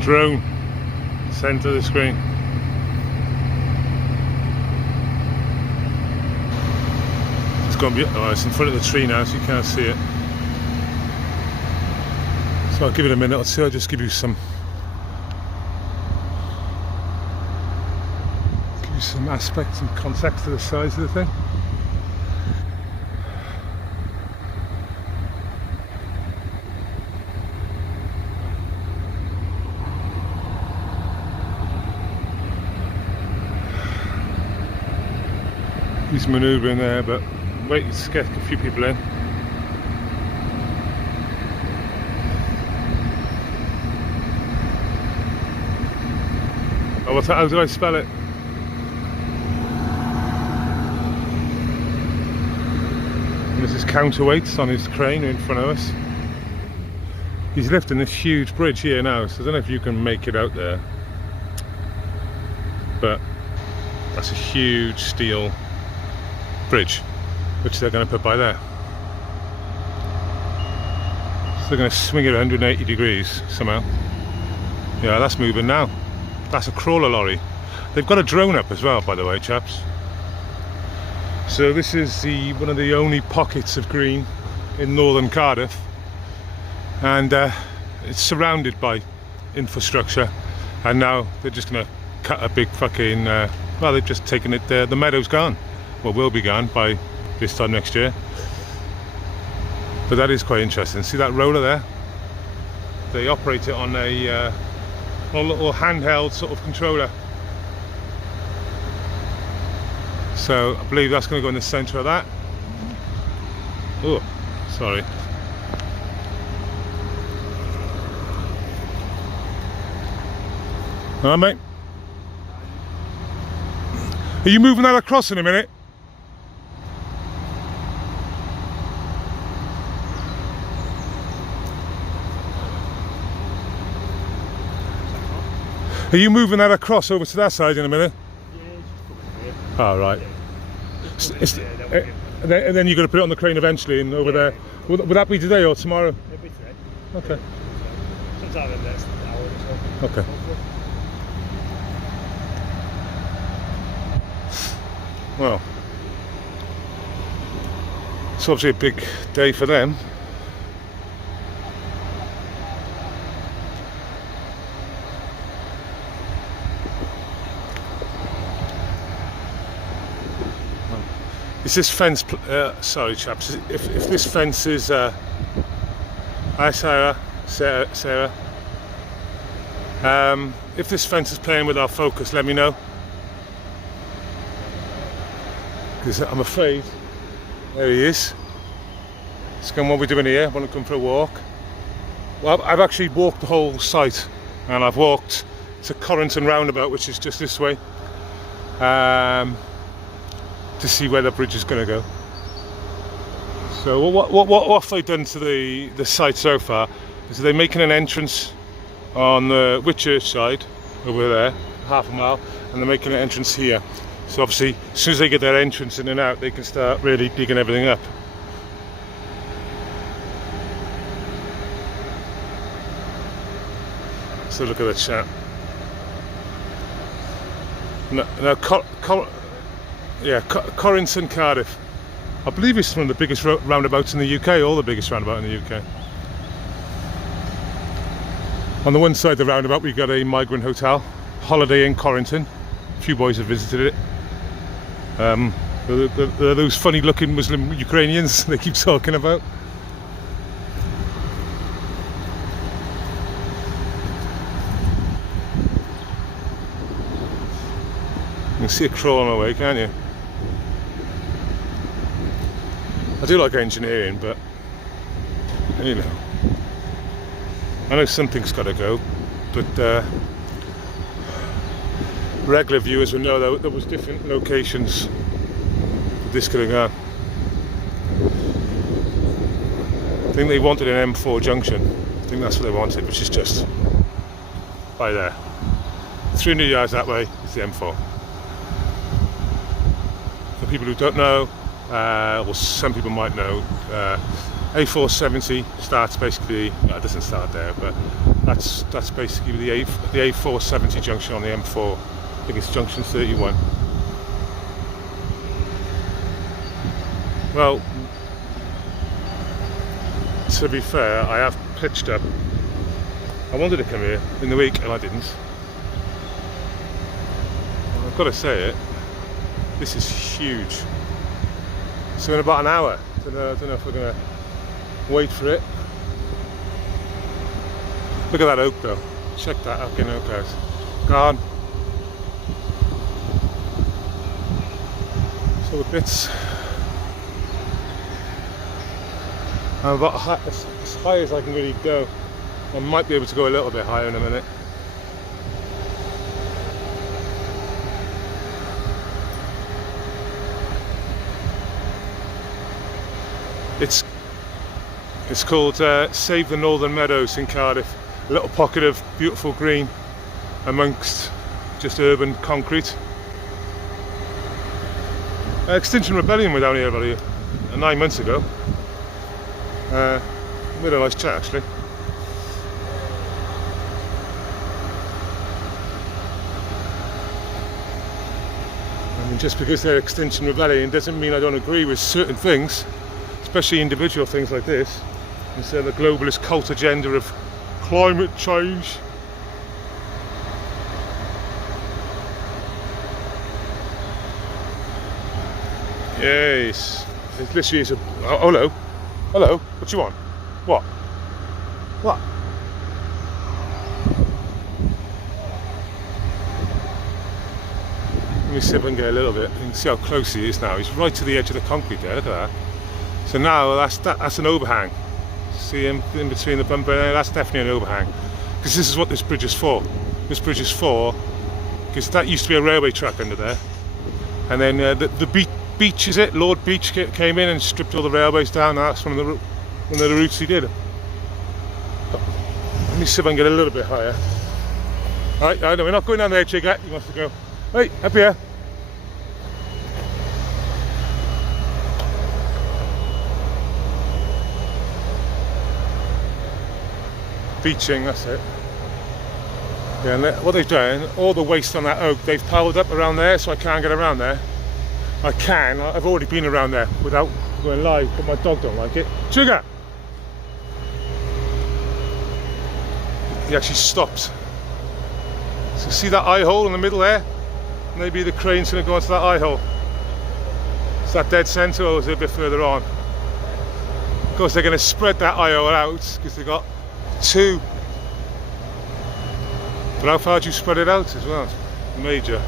Drone, centre of the screen. It's going to be, oh, it's in front of the tree now, so you can't see it. So I'll give it a minute or two. I'll just give you some aspects and context to the size of the thing. He's manoeuvring there, but waiting to get a few people in. Oh, how do I spell it? And this is counterweights on his crane in front of us. He's lifting this huge bridge here now, so I don't know if you can make it out there, but that's a huge steel bridge which they're going to put by there. So they're going to swing it 180 degrees somehow. Yeah, that's moving now. That's a crawler lorry. They've got a drone up as well, by the way, chaps. So this is one of the only pockets of green in northern Cardiff, and it's surrounded by infrastructure, and now they're just going to cut a big fucking well, they've just taken it there. The meadow's gone, well, will be gone by this time next year, but that is quite interesting. See that roller there? They operate it on a little handheld sort of controller. So I believe that's going to go in the centre of that. Oh, sorry. Alright, mate. Are you moving that across in a minute? Are you moving that across over to that side in a minute? Oh, right. And then you're going to put it on the crane eventually and over there. Will that be today or tomorrow? It'll be today. Okay. Sometime in the next hour or so. Okay. Well, it's obviously a big day for them. Is this fence, sorry chaps, if this fence is, hi Sarah, if this fence is playing with our focus, let me know. Because I'm afraid, there he is. It's going, what we're doing here, I want to come for a walk. Well, I've actually walked the whole site, and I've walked to Corrington roundabout, which is just this way. To see where the bridge is going to go. So what have they done to the site so far is they're making an entrance on the Whitchurch side over there, half a mile, and they're making an entrance here. So obviously as soon as they get their entrance in and out, they can start really digging everything up. So look at that chap. Now yeah, Corrington, Cardiff. I believe it's one of the biggest roundabouts in the UK, or the biggest roundabout in the UK. On the one side of the roundabout we've got a migrant hotel, Holiday Inn Corrington. A few boys have visited it. They're those funny looking Muslim Ukrainians they keep talking about. You can see it crawling away, can't you? I do like engineering, but you know, I know something's got to go, but regular viewers will know that there was different locations that this could have gone. I think they wanted an M4 junction. I think that's what they wanted, which is just by there. 300 yards that way is the M4. For people who don't know, or some people might know, A470 starts basically, no, it doesn't start there, but That's basically the A470 junction on the M4. I think it's junction 31. Well, to be fair, I have pitched up. I wanted to come here in the week and I didn't. I've got to say it, this is huge. So in about an hour, I don't know if we're going to wait for it. Look at that oak though, check that fucking oak out. Gone. So the bits, I'm about as high as I can really go. I might be able to go a little bit higher in a minute. It's called Save the Northern Meadows in Cardiff. A little pocket of beautiful green amongst just urban concrete. Extinction Rebellion were down here about 9 months ago. We had a nice chat actually. I mean, just because they're Extinction Rebellion doesn't mean I don't agree with certain things, especially individual things like this, instead of the globalist cult agenda of climate change. Yes, it literally is a... Oh, hello. Hello, what you want? What? What? Let me see if I can get a little bit. You can see how close he is now. He's right to the edge of the concrete there, look at that. So now that's an overhang. See him in between the bumper there? That's definitely an overhang. Because this is what this bridge is for. This bridge is for, because that used to be a railway track under there. And then the beach, is it? Lord Beach came in and stripped all the railways down. That's one of the routes he did. Let me see if I can get a little bit higher. Alright, I know we're not going down there, Chigga. You must go. Hey, up here. Beaching, that's it. Yeah, and what they've done, all the waste on that oak, they've piled up around there, so I can't get around there. I've already been around there without going live, but my dog don't like it. Sugar! He actually stopped. So see that eye hole in the middle there? Maybe the crane's going to go into that eye hole. Is that dead centre or is it a bit further on? Of course they're going to spread that eye hole out because they've got two. But how far do you spread it out as well? Major.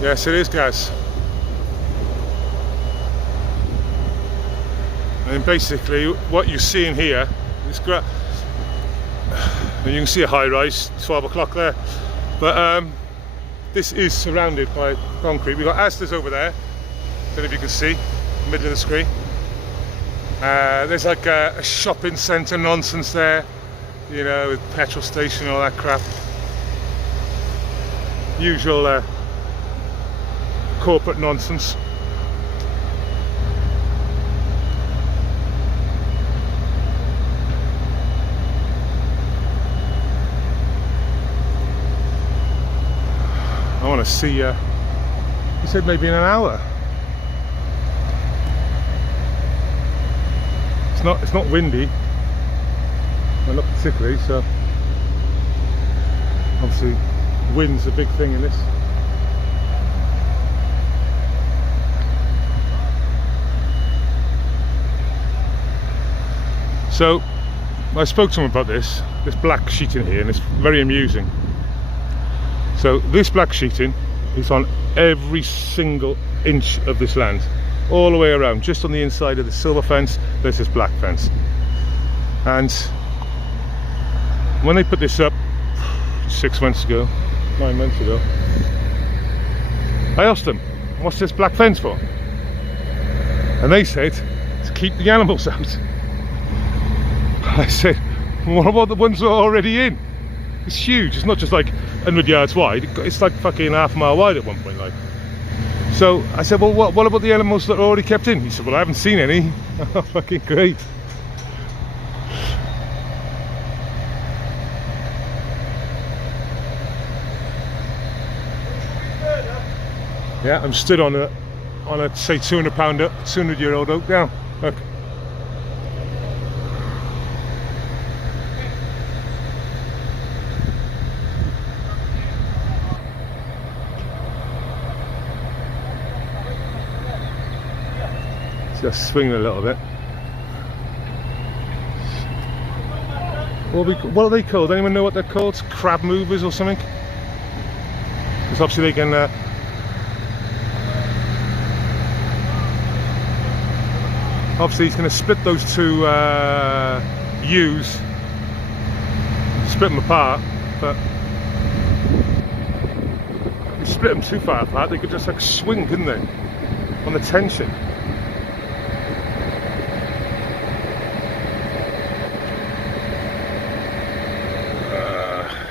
Yes, it is, guys. And basically, what you're seeing here is and you can see a high rise, 12 o'clock there. But this is surrounded by concrete. We've got Asda's over there. Don't know if you can see, middle of the screen. There's like a shopping centre nonsense there, you know, with petrol station and all that crap. Usual corporate nonsense. I want to see you said maybe in an hour. It's not windy, well, not particularly, so obviously wind's a big thing in this. So I spoke to him about this black sheeting here, and it's very amusing. So this black sheeting is on every single inch of this land, all the way around. Just on the inside of the silver fence, there's this black fence. And when they put this up 6 months ago, 9 months ago, I asked them, what's this black fence for? And they said, to keep the animals out. I said, what about the ones that are already in? It's huge. It's not just like 100 yards wide. It's like fucking half a mile wide at one point, like. So I said, well, what about the animals that are already kept in? He said, well, I haven't seen any. Oh, fucking great. Yeah, I'm stood on a say 200-year-old oak now. Look. Just swinging a little bit. What are they called? Anyone know what they're called? Crab movers or something? Because obviously they can. Obviously he's going to split those two ewes, split them apart, but if you split them too far apart, they could just like swing, couldn't they? On the tension.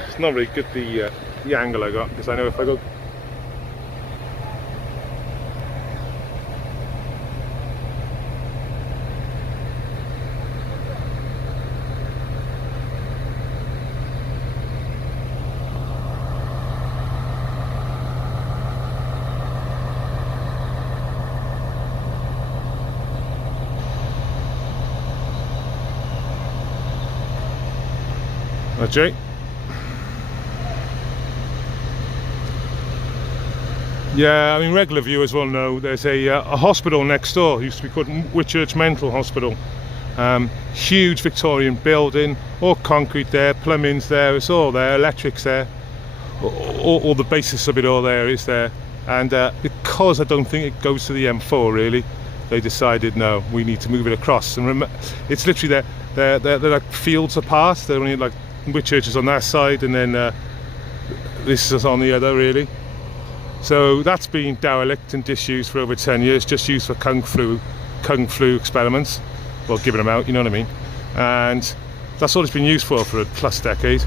It's not really good the angle I got, because I know if I go. Jay. Yeah, I mean, regular viewers will know there's a hospital next door. It used to be called Whitchurch Mental Hospital. Huge Victorian building, all concrete there, plumbing's there, it's all there, electric's there, all the basis of it all there is there. And because I don't think it goes to the M4 really, they decided no, we need to move it across. And it's literally they're like fields apart. They're only like Whitchurch is on that side, and then this is on the other really. So that's been derelict and disused for over 10 years, just used for kung flu experiments, well, giving them out, you know what I mean. And that's all it's been used for a plus decade,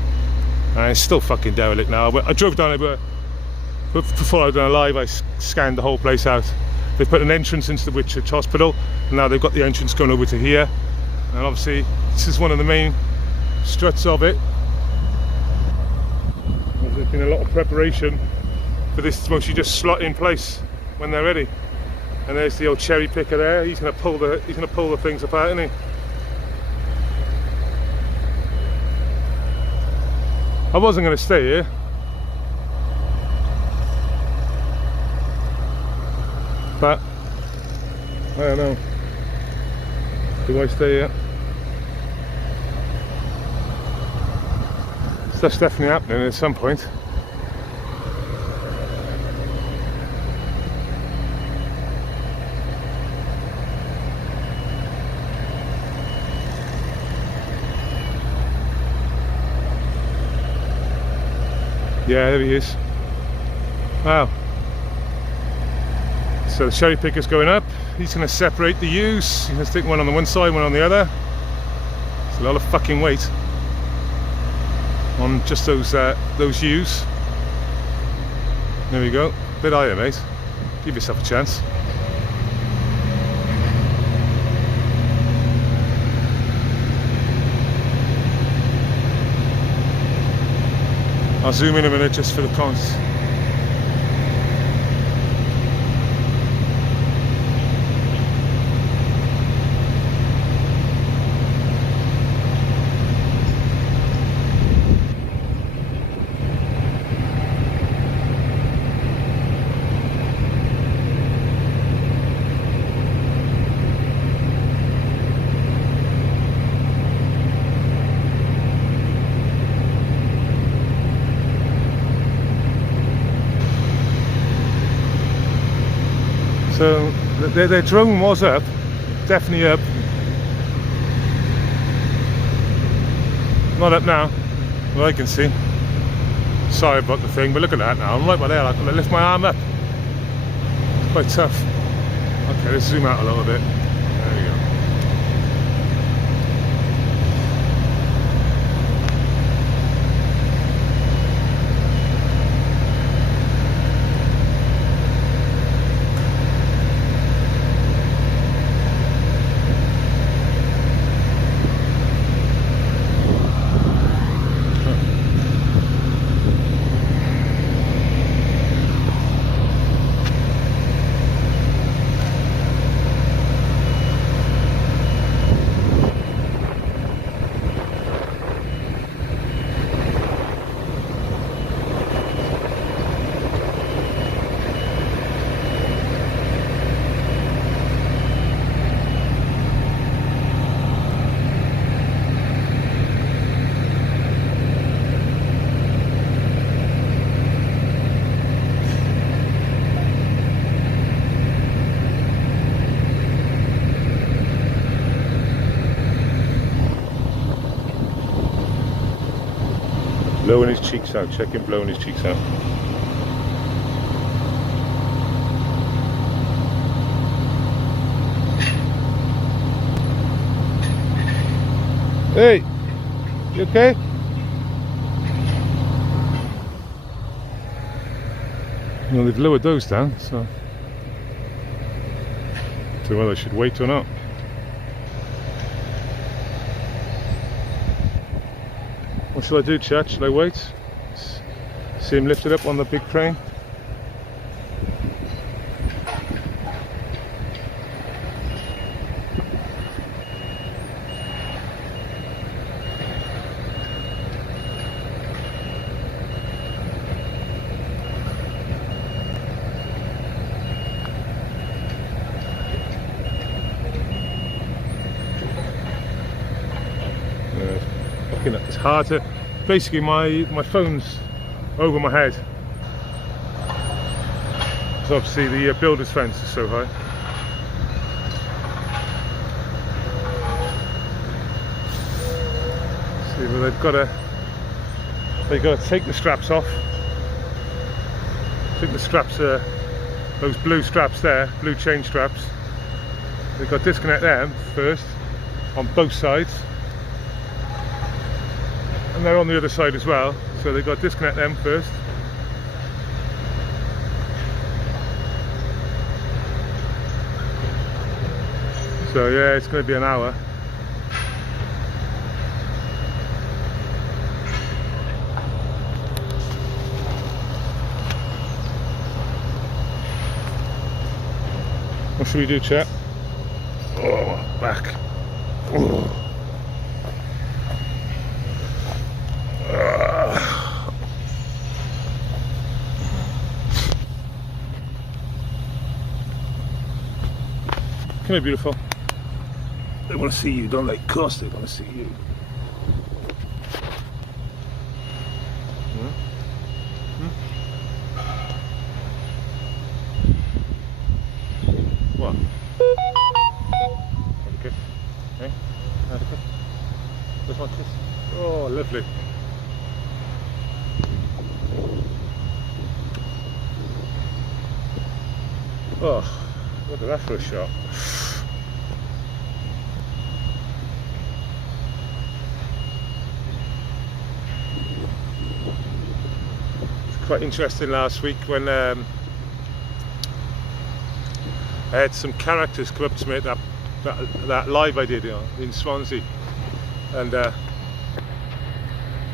and it's still fucking derelict now. But I drove down it, but before I'd done a live, I scanned the whole place out. They put an entrance into the Whitchurch Hospital, and now they've got the entrance going over to here, and obviously this is one of the main struts of it. There's been a lot of preparation for this to mostly just slot in place when they're ready. And there's the old cherry picker there. He's going to pull the things apart, isn't he? I wasn't going to stay here, but I don't know. Do I stay here? Stuff's definitely happening at some point. Yeah, there he is. Wow. So the cherry picker's going up. He's going to separate the ewes. He's going to stick one on the one side, one on the other. It's a lot of fucking weight on just those ewes. There we go. Bit higher, mate. Give yourself a chance. I'll zoom in a minute just for the cons. So their drone was up, definitely up. Not up now, well I can see. Sorry about the thing, but look at that now. I'm right by there. I'm going to lift my arm up. It's quite tough. Okay, let's zoom out a little bit. There we go. cheeks out. Check him blowing his cheeks out. Hey, you okay? Well, they've lowered those down, so whether I should wait or not. What shall I do, chat? Shall I wait? See him lifted up on the big crane? It's hard to, basically my phone's over my head, so obviously the builder's fence is so high. See, well, they've got to take the straps off. I think the straps are those blue straps there, blue chain straps. They've got to disconnect them first on both sides. And they're on the other side as well, so they've got to disconnect them first. So yeah, it's going to be an hour. What should we do, chat? Oh, back. Oh. Come here, beautiful. They want to see you, don't they? Of course they want to see you. What? Okay. Hey? Okay. Just watch this. Oh, lovely. Oh, look at that for a shot. It's quite interesting last week when I had some characters come up to me at that live I did in Swansea, and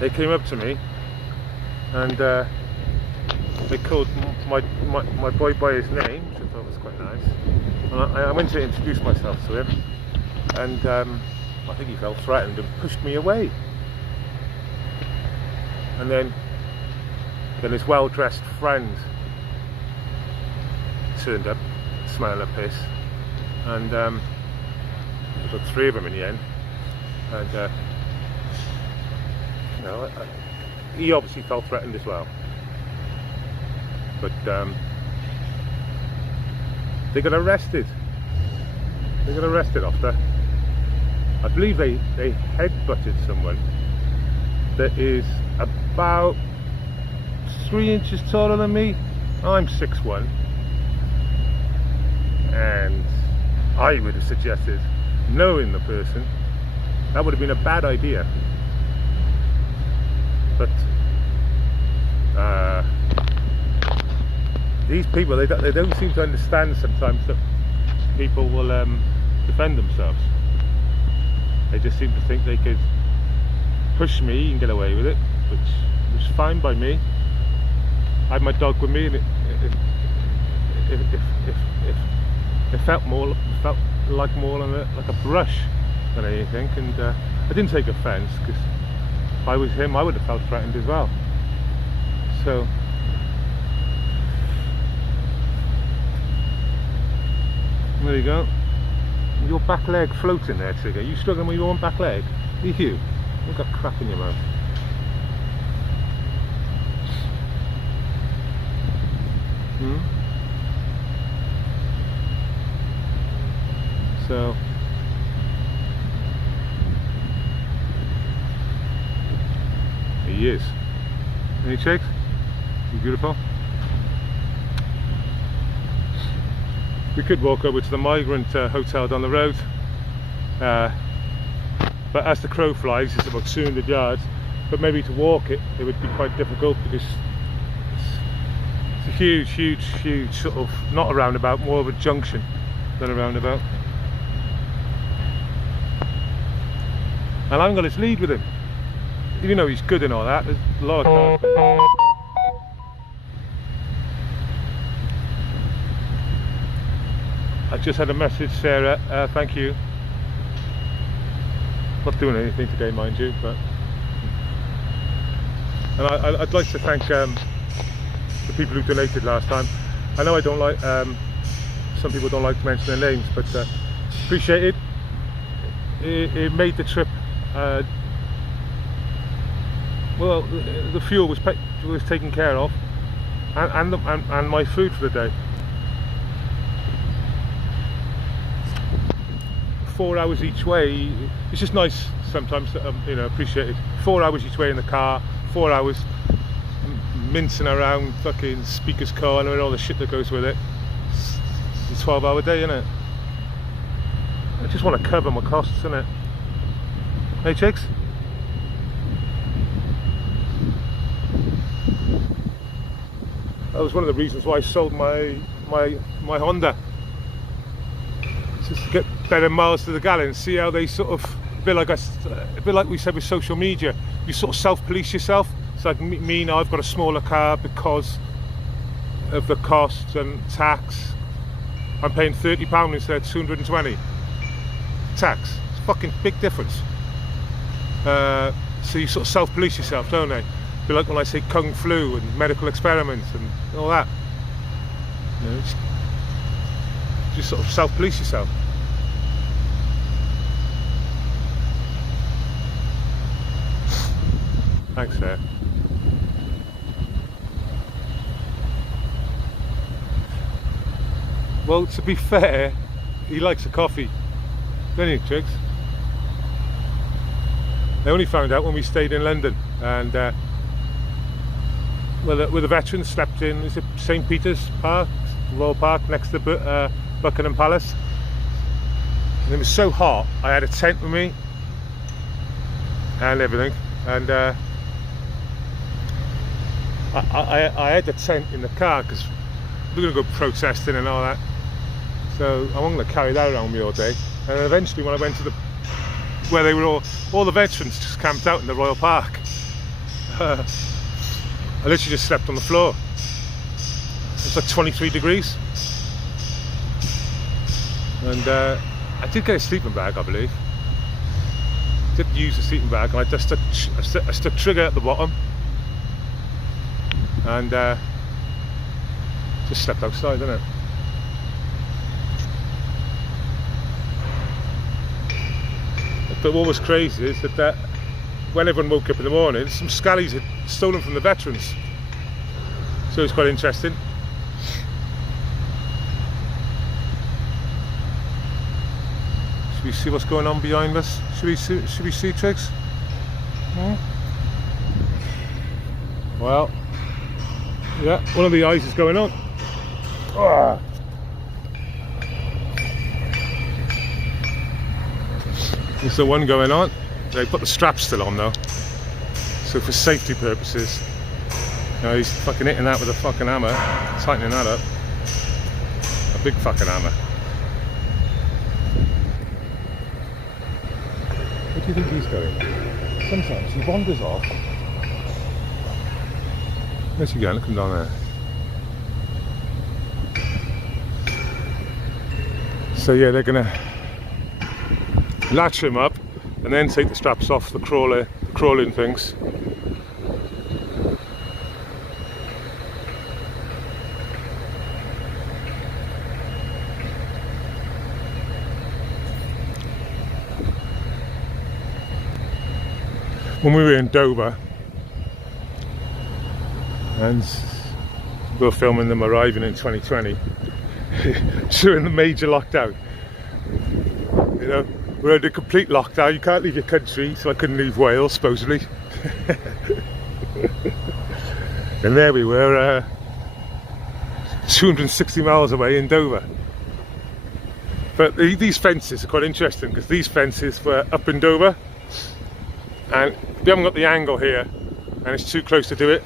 they came up to me and they called my boy by his name, which I thought was quite nice. And I went to introduce myself to him, and I think he felt threatened and pushed me away. And then his well-dressed friend turned up, smelling a piss, and there were 3 of them in the end. And you know, he obviously felt threatened as well. But they got arrested. They got arrested after, I believe they head-butted someone that is about 3 inches taller than me. I'm 6'1", and I would have suggested, knowing the person, that would have been a bad idea. But these people, they don't seem to understand sometimes that people will defend themselves. They just seem to think they could push me and get away with it, which was fine by me. I had my dog with me, and it felt like more like a brush than anything. And I didn't take offence, because if I was him, I would have felt threatened as well. So there you go. Your back leg floating there, Trigger. You struggling with your own back leg? You? You've got crap in your mouth. So he is. chicks? You beautiful. We could walk over to the migrant hotel down the road, but as the crow flies it's about 200 yards, but maybe to walk it would be quite difficult because it's a huge sort of, not a roundabout, more of a junction than a roundabout. And I'm going to lead with him, even though he's good and all that. There's a lot of cars. I just had a message, Sarah, thank you. Not doing anything today, mind you, but... And I'd like to thank the people who donated last time. I know I don't like, some people don't like to mention their names, but appreciate it. It made the trip, well, the fuel was taken care of, and my food for the day. 4 hours each way. It's just nice sometimes to, you know, appreciate it. 4 hours each way in the car, 4 hours mincing around fucking speaker's car and all the shit that goes with it. It's a 12-hour day, isn't it? I just want to cover my costs, innit? Hey chicks? That was one of the reasons why I sold my Honda. Just to get better miles to the gallon, see how they sort of, a bit like we said with social media, you sort of self-police yourself. It's like me now, I've got a smaller car because of the costs and tax. I'm paying £30 instead of 220. Tax, it's a fucking big difference. So you sort of self-police yourself, don't they? A bit like when I say kung flu and medical experiments and all that. You know, just sort of self-police yourself. Thanks, sir. Well, to be fair, he likes a coffee, don't you, chicks? I only found out when we stayed in London, and well, the veterans slept in, is it St. Peter's Park, Royal Park, next to Buckingham Palace. And it was so hot, I had a tent with me and everything, and I had the tent in the car because we're going to go protesting and all that, so I wasn't going to carry that around with me all day. And eventually when I went to where they were all the veterans just camped out in the Royal Park, I literally just slept on the floor. It's like 23 degrees. And I did get a sleeping bag, I believe. Did use a sleeping bag, and I just stuck trigger at the bottom, and just slept outside, didn't it? But what was crazy is that when everyone woke up in the morning, some scallies had stolen from the veterans. So it was quite interesting. Should we see what's going on behind us? Should we see tricks? Well, yeah, one of the eyes is going on. Ah. There's the one going on. They put the straps still on though, so for safety purposes. You know, he's fucking hitting that with a fucking hammer, tightening that up. A big fucking hammer. Where do you think he's going? Sometimes he wanders off. Where's he going? Look him down there. So yeah, they're gonna latch him up and then take the straps off the crawling things. When we were in Dover and we were filming them arriving in 2020 during the major lockdown, you know, we're under complete lockdown, you can't leave your country, so I couldn't leave Wales supposedly. And there we were, 260 miles away in Dover. But these fences are quite interesting, because these fences were up in Dover, and we haven't got the angle here, and it's too close to do it.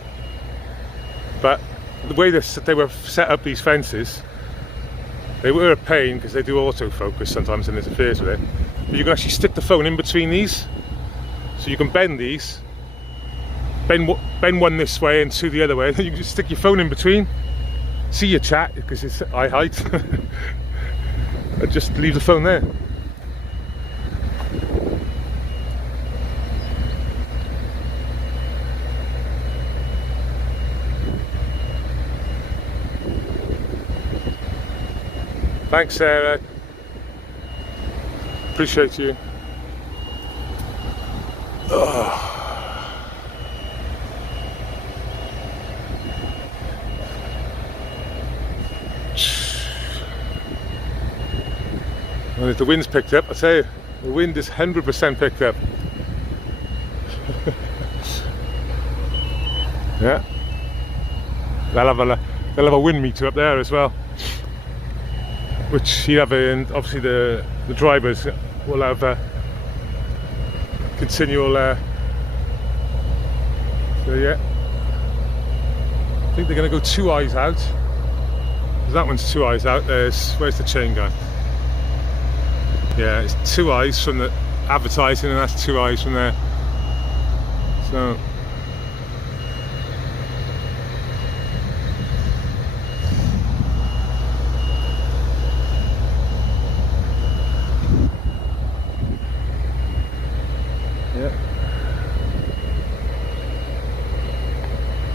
But the way they were set up, these fences, they were a pain, because they do autofocus sometimes and interferes with it. But you can actually stick the phone in between these, so you can bend these, bend one this way and two the other way, and then you can just stick your phone in between, see your chat, because it's eye height, and just leave the phone there. Thanks, Sarah. Appreciate you. Oh. Well, if the wind's picked up, I tell you, the wind is 100% picked up. Yeah. They'll have a wind meter up there as well, which you have, and obviously the drivers will have continual. So yeah, I think they're going to go 2 eyes out. That one's 2 eyes out. Where's the chain going? Yeah, it's 2 eyes from the advertising, and that's 2 eyes from there. So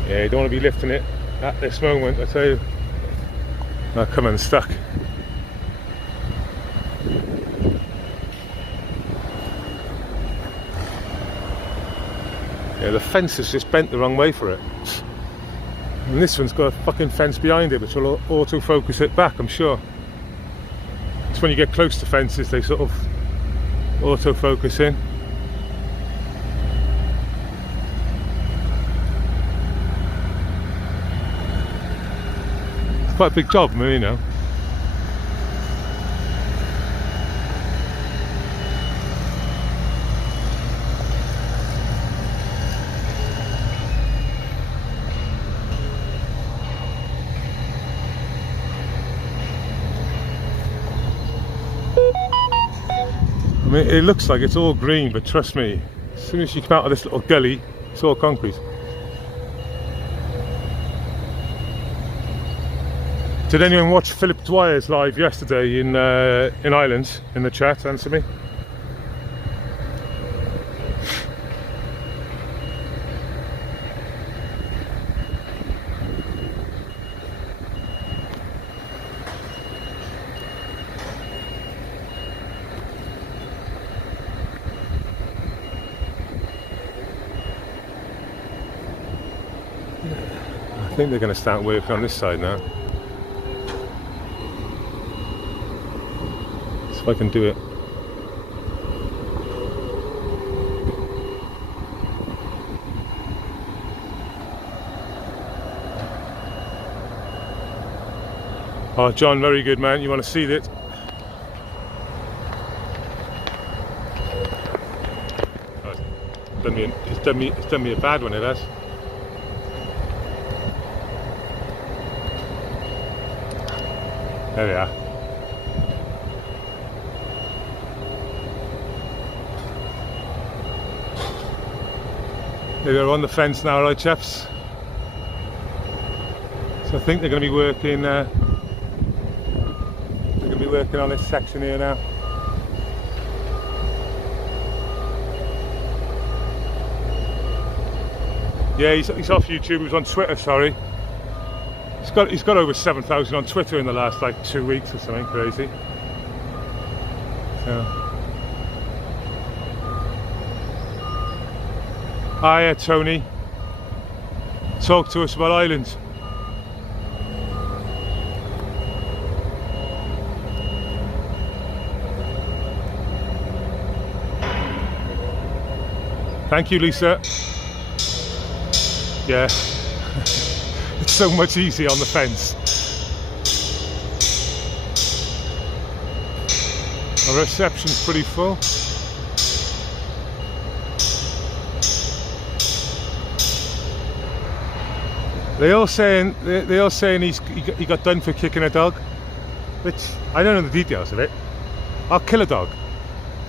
yeah, you don't want to be lifting it at this moment, I tell you. I'll come unstuck. Yeah, the fence is just bent the wrong way for it. And this one's got a fucking fence behind it, which will auto-focus it back, I'm sure. It's when you get close to fences, they sort of auto-focus in. Quite a big job, you know. I mean, it looks like it's all green, but trust me, as soon as you come out of this little gully, it's all concrete. Did anyone watch Philip Dwyer's live yesterday in Ireland in the chat? Answer me. I think they're going to start working on this side now. If I can do it. Oh, John, very good, man. You want to see it? Oh, it's done me a bad one, it has. There we are. They're on the fence now, right, chaps? So I think they're going to be working. They're going to be working on this section here now. Yeah, he's off YouTube. He was on Twitter. Sorry. He's got over 7,000 on Twitter in the last like 2 weeks or something crazy. So. Hiya, Tony. Talk to us about Ireland. Thank you, Lisa. Yeah. so much easier on the fence. Our reception's pretty full. They all saying he got done for kicking a dog, which I don't know the details of it. I'll kill a dog.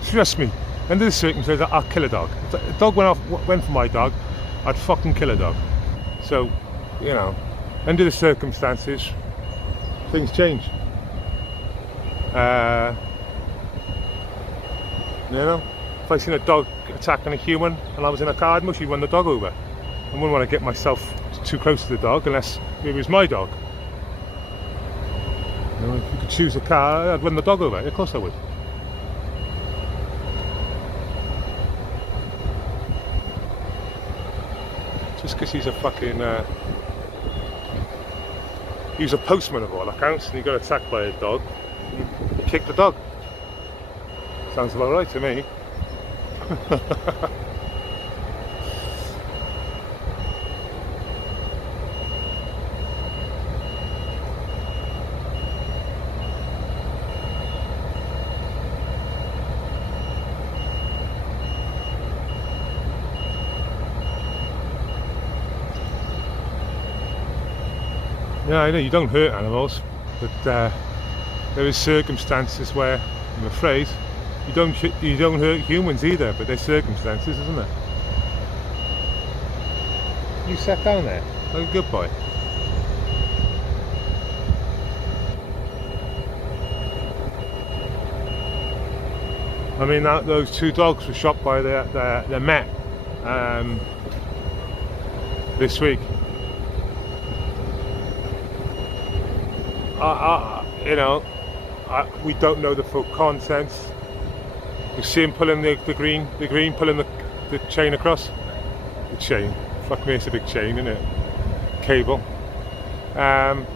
Trust me. Under the circumstances, I'll kill a dog. If a dog went for my dog, I'd fucking kill a dog. So, you know, under the circumstances, things change. You know, if I seen a dog attacking a human and I was in a car, I'd mostly run the dog over. I wouldn't want to get myself too close to the dog unless it was my dog. You know, if you could choose a car, I'd run the dog over. Of course I would. Just because he's a fucking he was a postman of all accounts and he got attacked by a dog, he kicked the dog. Sounds about right to me. Yeah, I know you don't hurt animals, but there is circumstances where I'm afraid you don't hurt humans either. But there's circumstances, isn't there? You sat down there. Oh, good boy. I mean, those two dogs were shot by the Met this week. You know, we don't know the full contents. You see him pulling the green pulling the chain across. The chain, fuck me, it's a big chain, isn't it? Cable. I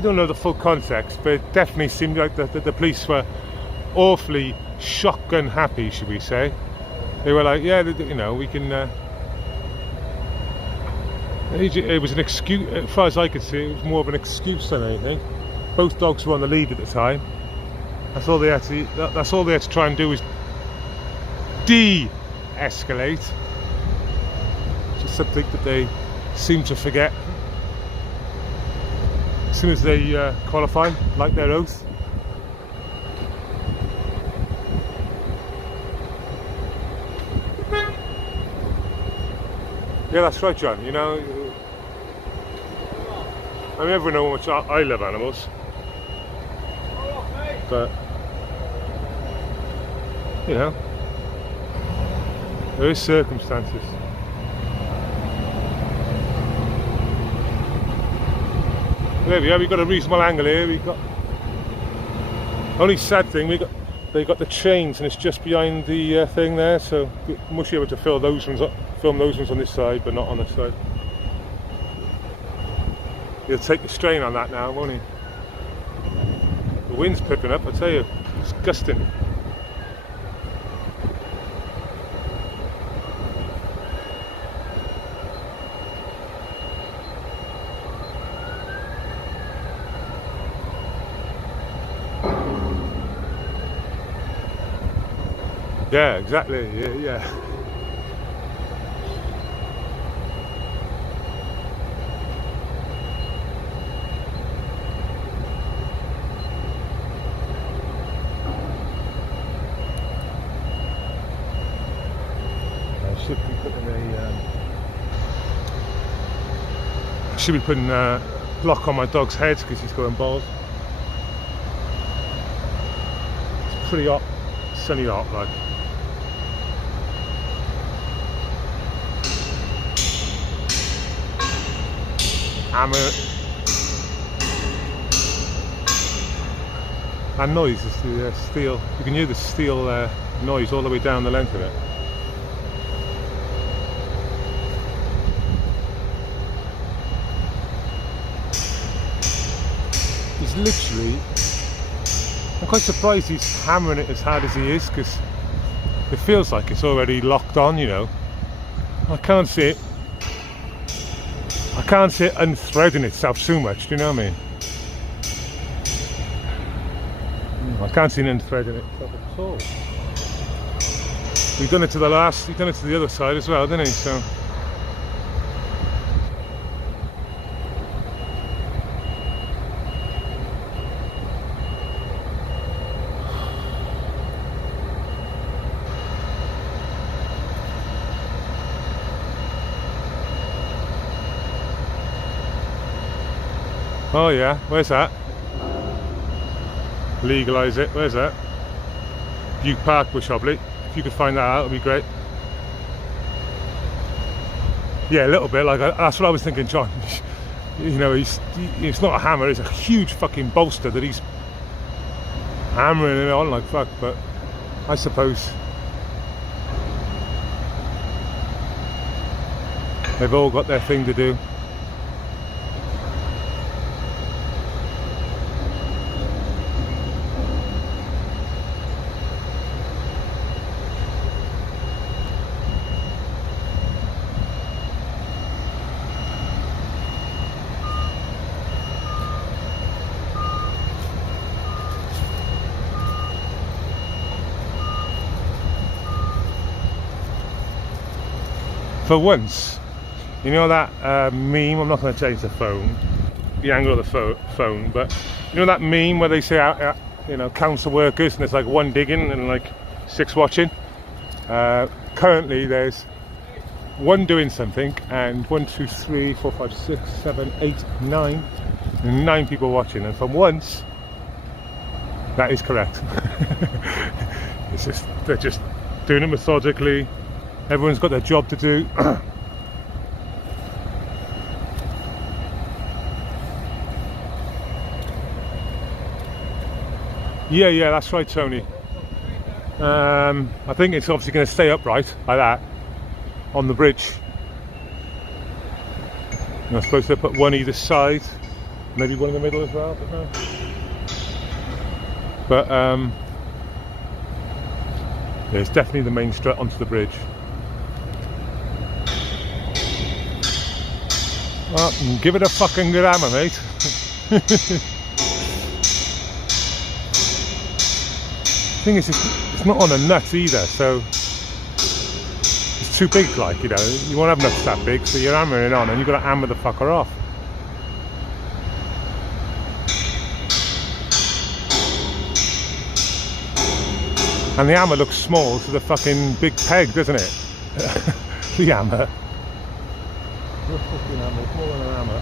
don't know the full context, but it definitely seemed like the police were awfully shotgun happy, should we say? They were like, yeah, you know, we can. It was an excuse, as far as I could see. It was more of an excuse than anything. Both dogs were on the lead at the time. That's all they had to. That's all they had to try and do was de-escalate. Just something that they seem to forget as soon as they qualify, like their oath. Yeah, that's right, John. You know, I mean, everyone knows how much I love animals, but you know, there is circumstances. There we are. We got a reasonable angle here. We got only sad thing they got the chains and it's just behind the thing there, so we must be able to film those ones on this side, but not on this side. He'll take the strain on that now, won't he? The wind's picking up, I tell you, it's gusting. Yeah, exactly. Yeah. I should be putting a block on my dog's head because he's going bald. It's pretty hot, sunny hot, like. Hammer. And noise is the steel. You can hear the steel noise all the way down the length of it. He's literally. I'm quite surprised he's hammering it as hard as he is, because it feels like it's already locked on, you know. I can't see it. can't see it unthreading itself so much, do you know what I mean? I can't see it unthreading itself at all. He's done it to the last, he's done it to the other side as well, didn't he? So. Oh yeah, where's that? Legalise it, where's that? Butte Park, Wishobley. If you could find that out, it'd be great. Yeah, a little bit, like that's what I was thinking, John. You know, it's not a hammer, it's a huge fucking bolster that he's hammering it on like fuck, but I suppose they've all got their thing to do. For once, you know that meme, I'm not going to change the angle of the phone, but you know that meme where they say, you know, council workers, and there's like one digging and like 6 watching? Currently there's 1 doing something, and 1, 2, 3, 4, 5, 6, 7, 8, 9, and 9 people watching, and for once, that is correct. It's just, they're just doing it methodically. Everyone's got their job to do. Yeah, that's right, Tony. I think it's obviously going to stay upright like that on the bridge. And I'm supposed to put 1 either side, maybe 1 in the middle as well. But yeah, it's definitely the main strut onto the bridge. Well, give it a fucking good hammer, mate. Thing is, it's not on a nut either, so it's too big, like, you know, you won't have nuts that big, so you're hammering it on and you've got to hammer the fucker off. And the hammer looks small to the fucking big peg, doesn't it? The hammer. The fucking hammer, it's more than a hammer.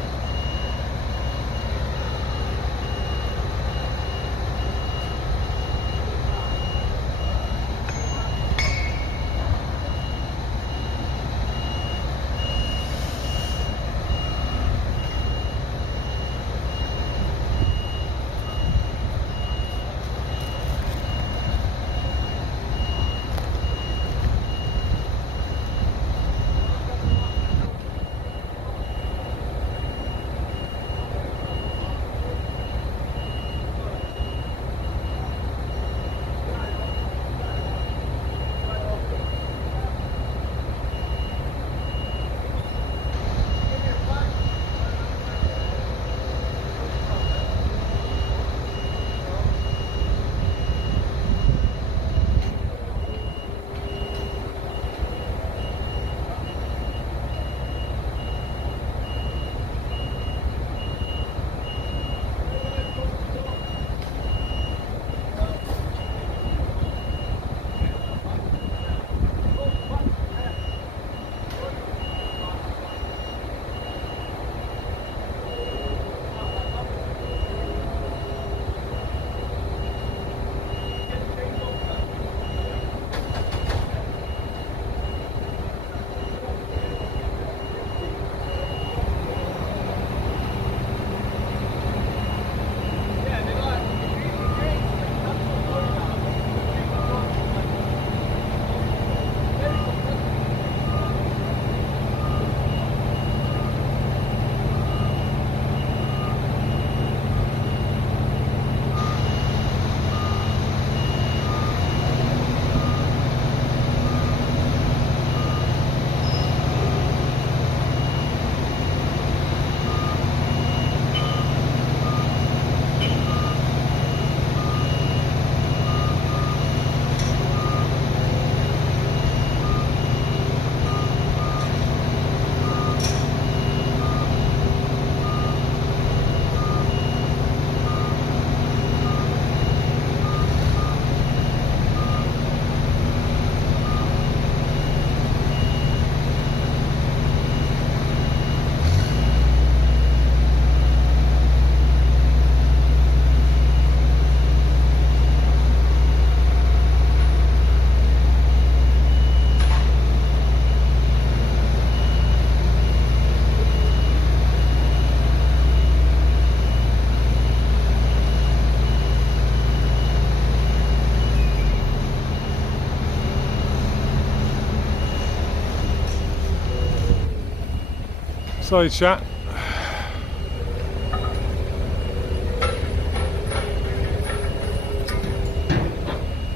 Sorry chat.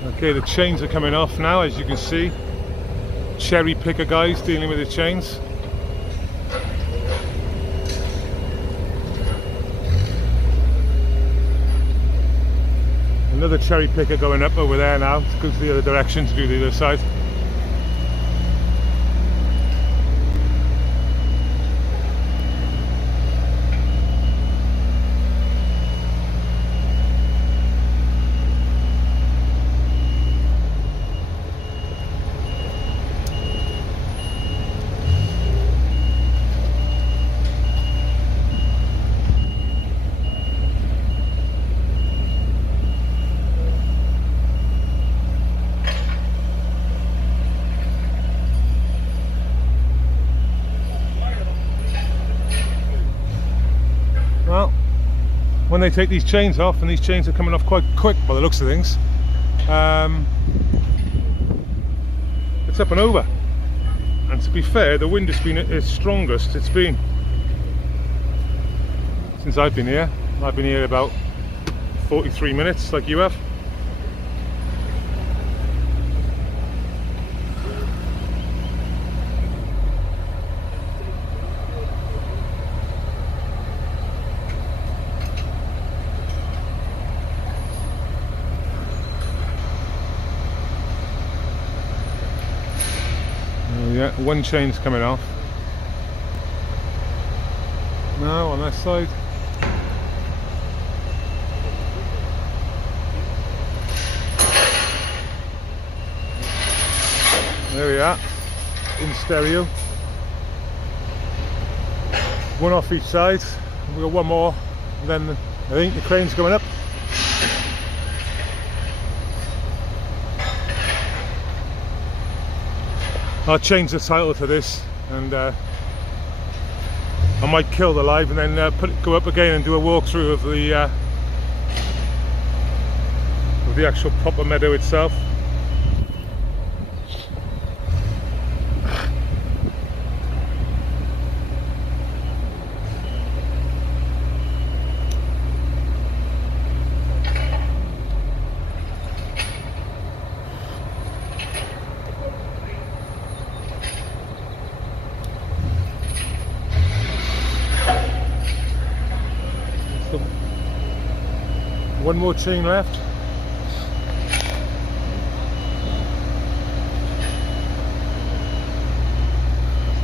Okay, the chains are coming off now, as you can see. Cherry picker guys dealing with the chains. Another cherry picker going up over there now to go to the other direction to do the other side. Well, when they take these chains off, and these chains are coming off quite quick by the looks of things, it's up and over. And to be fair, the wind has been at its strongest it's been since I've been here. I've been here about 43 minutes, like you have. Yeah, one chain's coming off. Now on that side. There we are, in stereo. One off each side. We've got one more, and then I think the crane's going up. I'll change the title to this, and I might kill the live and then go up again and do a walkthrough of the actual proper meadow itself. One more chain left.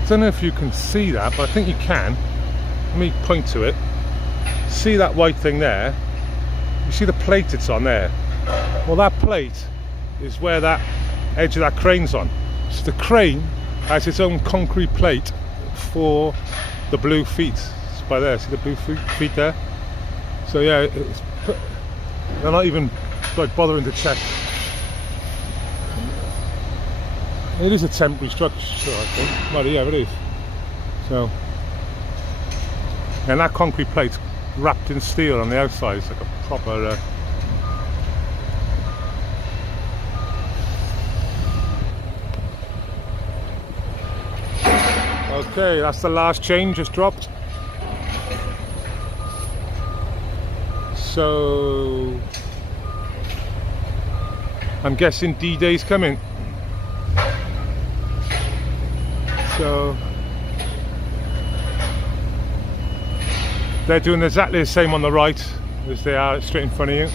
Don't know if you can see that, but I think you can. Let me point to it. See that white thing there? You see the plate it's on there? Well, that plate is where that edge of that crane's on. So the crane has its own concrete plate for the blue feet. It's by there, see the blue feet there? So yeah, they're not even like bothering to check. It is a temporary structure, I think. Well, yeah, it is. So, and that concrete plate's wrapped in steel on the outside. It's like a proper. Okay, that's the last chain just dropped. So I'm guessing D-Day's coming. So they're doing exactly the same on the right as they are straight in front of you.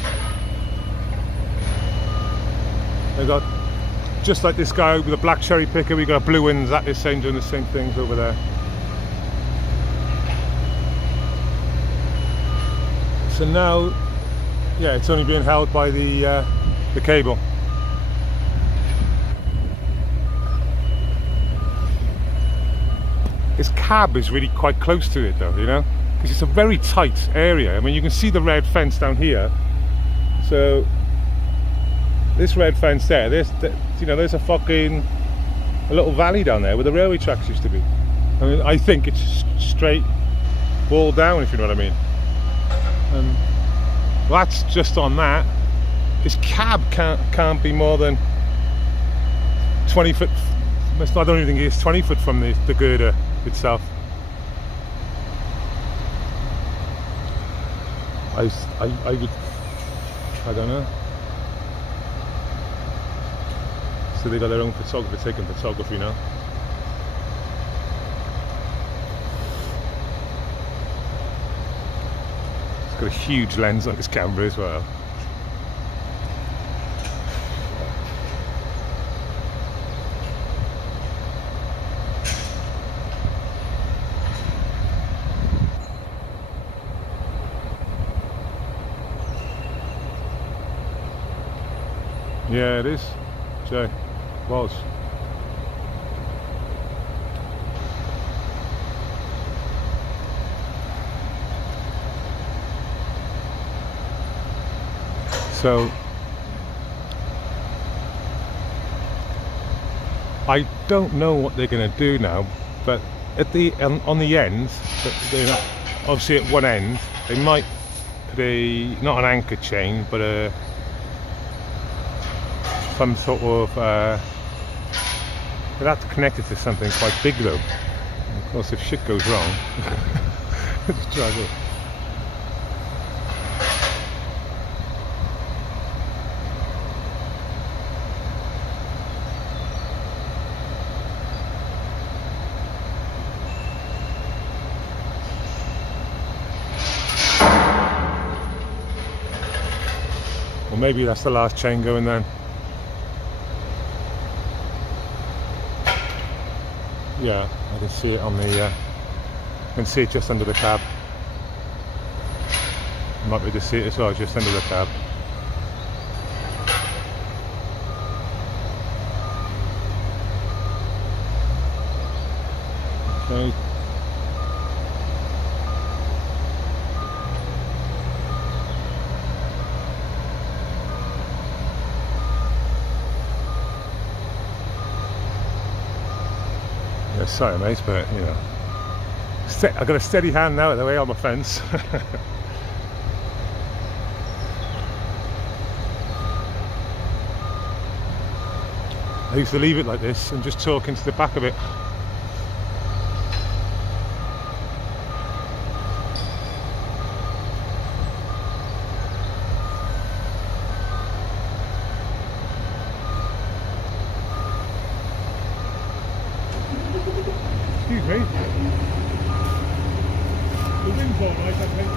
They've got, just like this guy with a black cherry picker, we've got a blue one exactly the same, doing the same things over there. So now, yeah, it's only being held by the cable. This cab is really quite close to it, though, you know, because it's a very tight area. I mean, you can see the red fence down here. So this red fence there, there's a little valley down there where the railway tracks used to be. I mean, I think it's straight wall down, if you know what I mean. Well, that's just on that. This cab can't be more than 20 foot. I don't even think it's 20 foot from the girder itself. I don't know. So they got their own photographer taking photography now. It's got a huge lens on his camera as well. Yeah, it is, Jay. Was. So I don't know what they're going to do now, but at the on the end, obviously at one end, they might put not an anchor chain, but some sort of they'll have to connect it to something quite big though. Of course, if shit goes wrong, it's trouble. Well, maybe that's the last chain going then. Yeah, I can see it on the. I can see it just under the cab. You might be able to see it as well, just under the cab. Okay. Yeah, sorry mate, but you know, I've got a steady hand now at the way on the fence. I used to leave it like this and just talk into the back of it. Excuse me. The wind's all right, I think.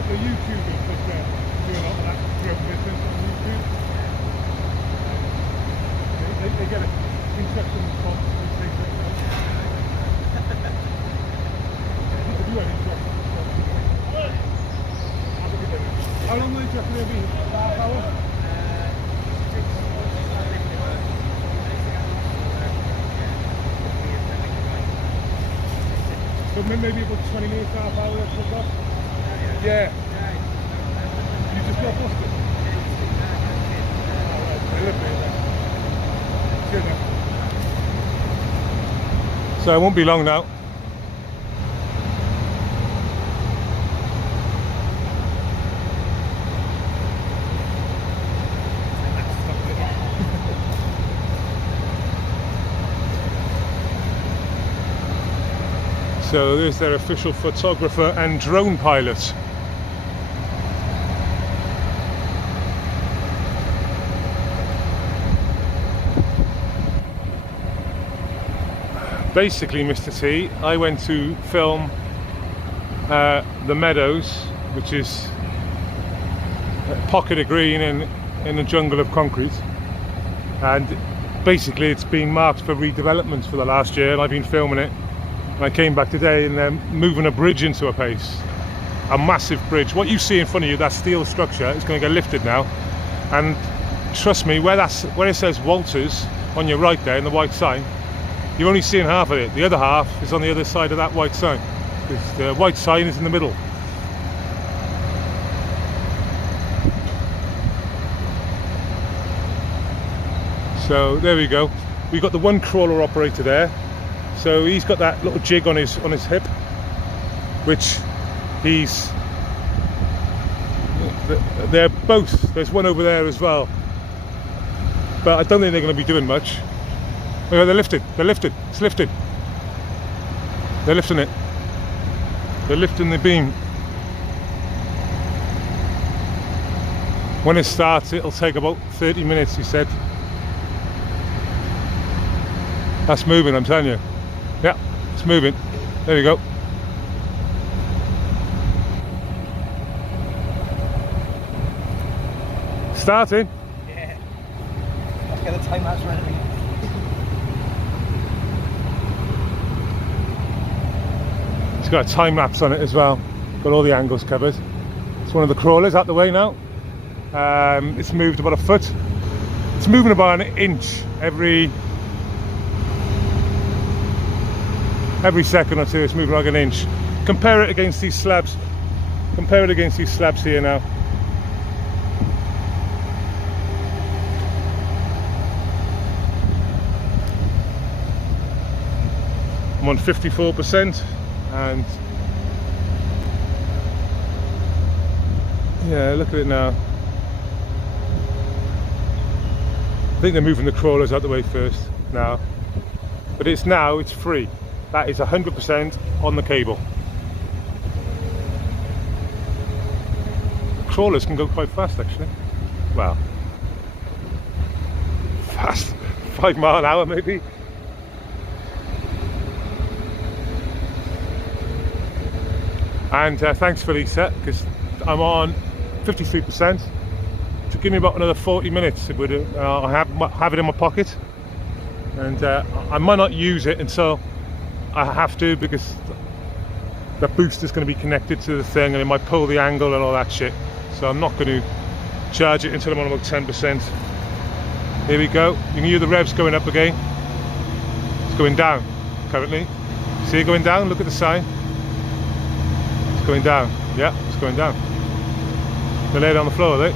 The YouTubers that do a lot of that drone business on YouTube. They get an interesting response to things like that. If you have interesting response. How long will you reckon it'll be? Half hour? So maybe about 20 minutes, half hour, that's what's up? Yeah. You just got busted? So it won't be long now. So there's their official photographer and drone pilot. Basically, Mr. T, I went to film the Meadows, which is pocket of green in a jungle of concrete, and basically it's been marked for redevelopment for the last year, and I've been filming it. And I came back today and they're moving a bridge into a place, a massive bridge. What you see in front of you, that steel structure, is going to get lifted now, and trust me, where it says Walters on your right there in the white sign, you're only seeing half of it. The other half is on the other side of that white sign, because the white sign is in the middle. So there we go. We've got the one crawler operator there. So he's got that little jig on his hip, which they're both. There's one over there as well, but I don't think they're going to be doing much. Oh, they're lifted. They're lifted. It's lifted. They're lifting it. They're lifting the beam. When it starts, it'll take about 30 minutes, he said. That's moving, I'm telling you. Yeah, it's moving. There you go. Starting. Yeah. Let's get the time lapse ready. It's got a time lapse on it as well. Got all the angles covered. It's one of the crawlers out the way now. It's moved about a foot. It's moving about an inch every second or two. It's moving like an inch. Compare it against these slabs. Compare it against these slabs here now. I'm on 54%, and yeah, look at it now. I think they're moving the crawlers out the way first now, but it's free. That is 100% on the cable. The crawlers can go quite fast actually. Well, fast, 5 miles an hour maybe. And thanks Felicia, because I'm on 53%. To give me about another 40 minutes, it would. I'll have it in my pocket, and I might not use it until I have to, because the booster's going to be connected to the thing, and it might pull the angle and all that shit. So I'm not going to charge it until I'm on about 10%. Here we go. You can hear the revs going up again. It's going down currently. See it going down? Look at the sign. It's going down. Yeah, it's going down. They lay it on the floor, are they?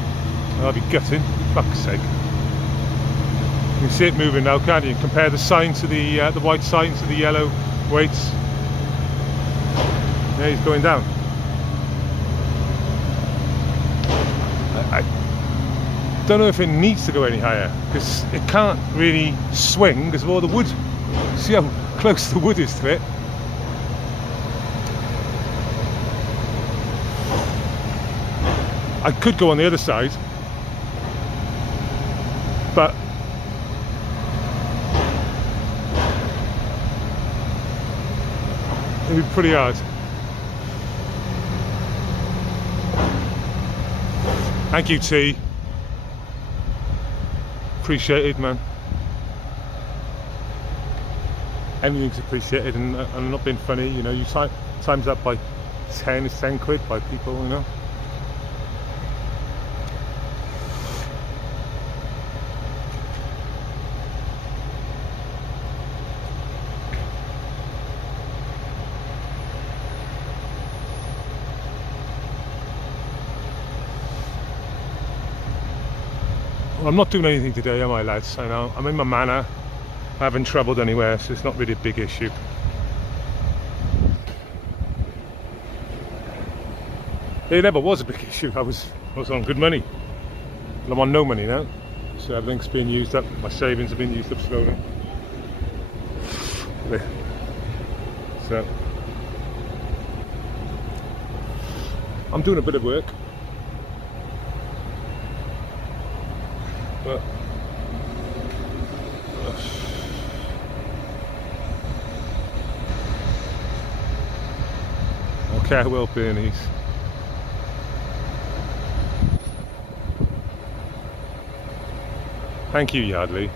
I'll be gutting. Fuck's sake. You can see it moving now, can't you? Compare the sign to the white sign to the yellow weights. Yeah, he's going down. I don't know if it needs to go any higher, because it can't really swing because of all the wood. See how close the wood is to it. I could go on the other side, but it'd be pretty hard. Thank you, T. Appreciated, man. Anything's appreciated, and I'm not being funny, you know. You times up by 10, it's 10 quid by people, you know. Well, I'm not doing anything today, am I, lads? I know. I'm in my manor. I haven't travelled anywhere, so it's not really a big issue. It never was a big issue. I was on good money. And I'm on no money now. So everything's being used up. My savings have been used up slowly. There. So I'm doing a bit of work. But okay, I will, Bernice. Thank you, Yardley,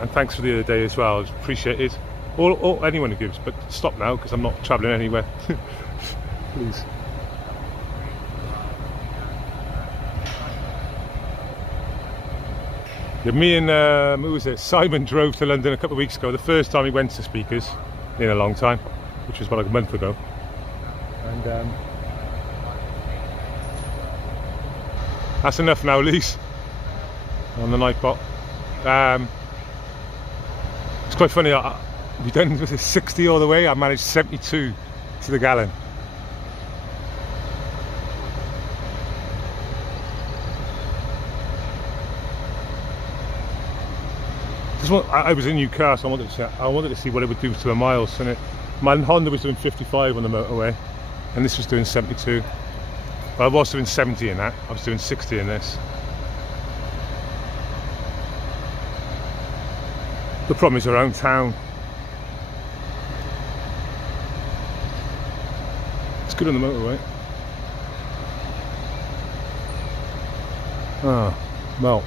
and thanks for the other day as well. It's appreciated. Or anyone who gives, but stop now because I'm not travelling anywhere. Please. Yeah, me and who was it? Simon drove to London a couple of weeks ago. The first time he went to Speakers in a long time, which was about like a month ago. And that's enough now, Lise, on the Nightbot. It's quite funny. We done was it 60 all the way. I managed 72 to the gallon. I was in Newcastle. I wanted to see what it would do to the miles, and my Honda was doing 55 on the motorway, and this was doing 72. But I was doing 70 in that. I was doing 60 in this. The problem is around town. It's good on the motorway. Oh, well.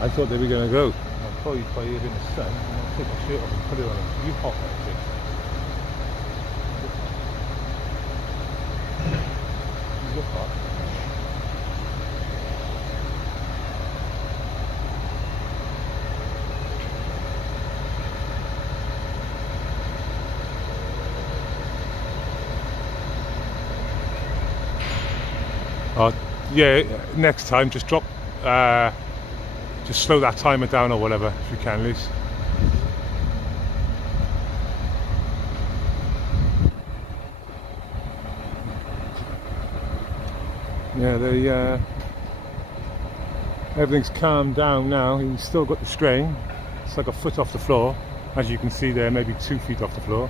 I thought they were going to go. I'll probably by here in the sun, and I'll take my shirt off and put it on. You hot there, you look hot. Yeah, next time just drop, just slow that timer down or whatever if you can, Lise. Yeah, everything's calmed down now. He's still got the strain. It's like a foot off the floor, as you can see there, maybe 2 feet off the floor.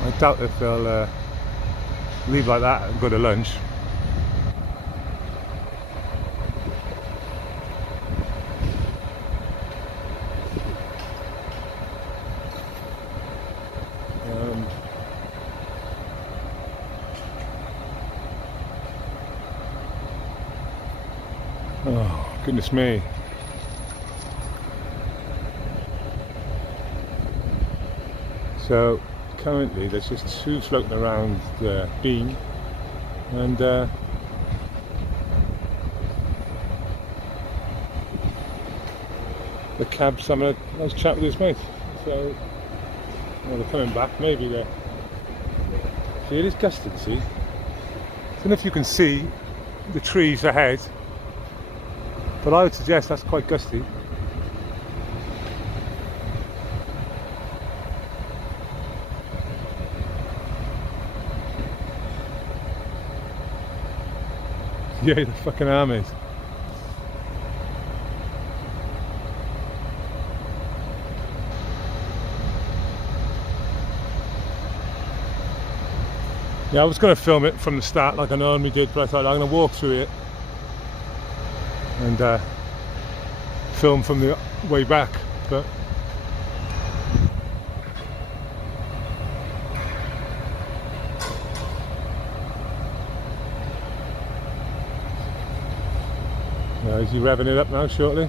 I doubt if they'll leave like that and go to lunch. Oh, goodness me. So currently there's just 2 floating around the beam, and the cab's having a nice chat with his mate. So they're coming back, maybe they're... See, it is gusted, see? I don't know if you can see the trees ahead, but I would suggest that's quite gusty. Yeah, the fucking armies. Yeah, I was going to film it from the start like I normally did, but I thought I'm going to walk through it and film from the way back. But is he revving it up now shortly?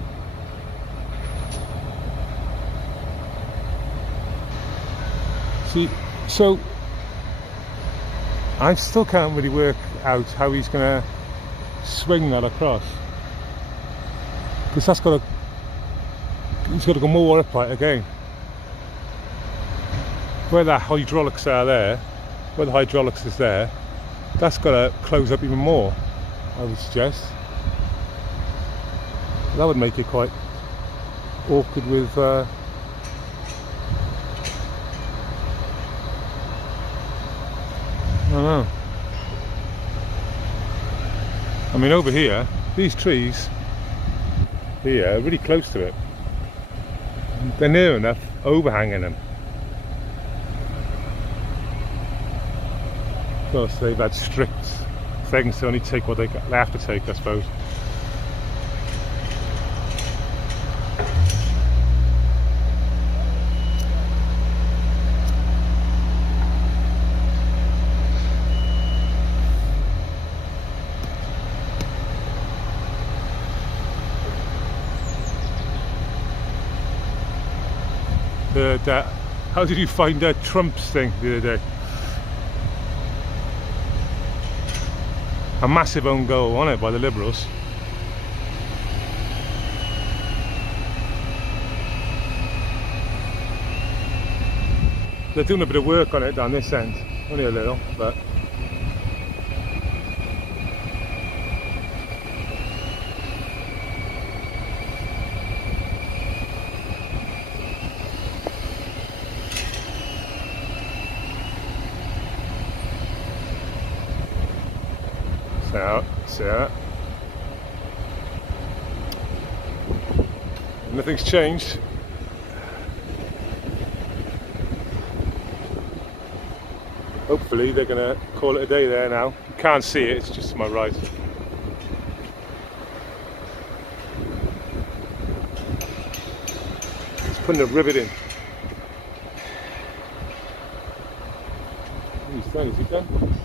See, so I still can't really work out how he's going to swing that across, because he's got to go more upright again. Where the hydraulics are there, where the hydraulics is there, that's got to close up even more, I would suggest. That would make it quite awkward with I don't know. I mean, over here, these trees here are really close to it. They're near enough, overhanging them. Of course, they've had strict things to only take what they have to take, I suppose. that. How did you find that Trump's thing the other day? A massive own goal on it by the Liberals. They're doing a bit of work on it down this end, only a little, but see that. Nothing's changed. Hopefully they're going to call it a day there now. You can't see it, it's just to my right. It's putting a rivet in. He's done, is he done?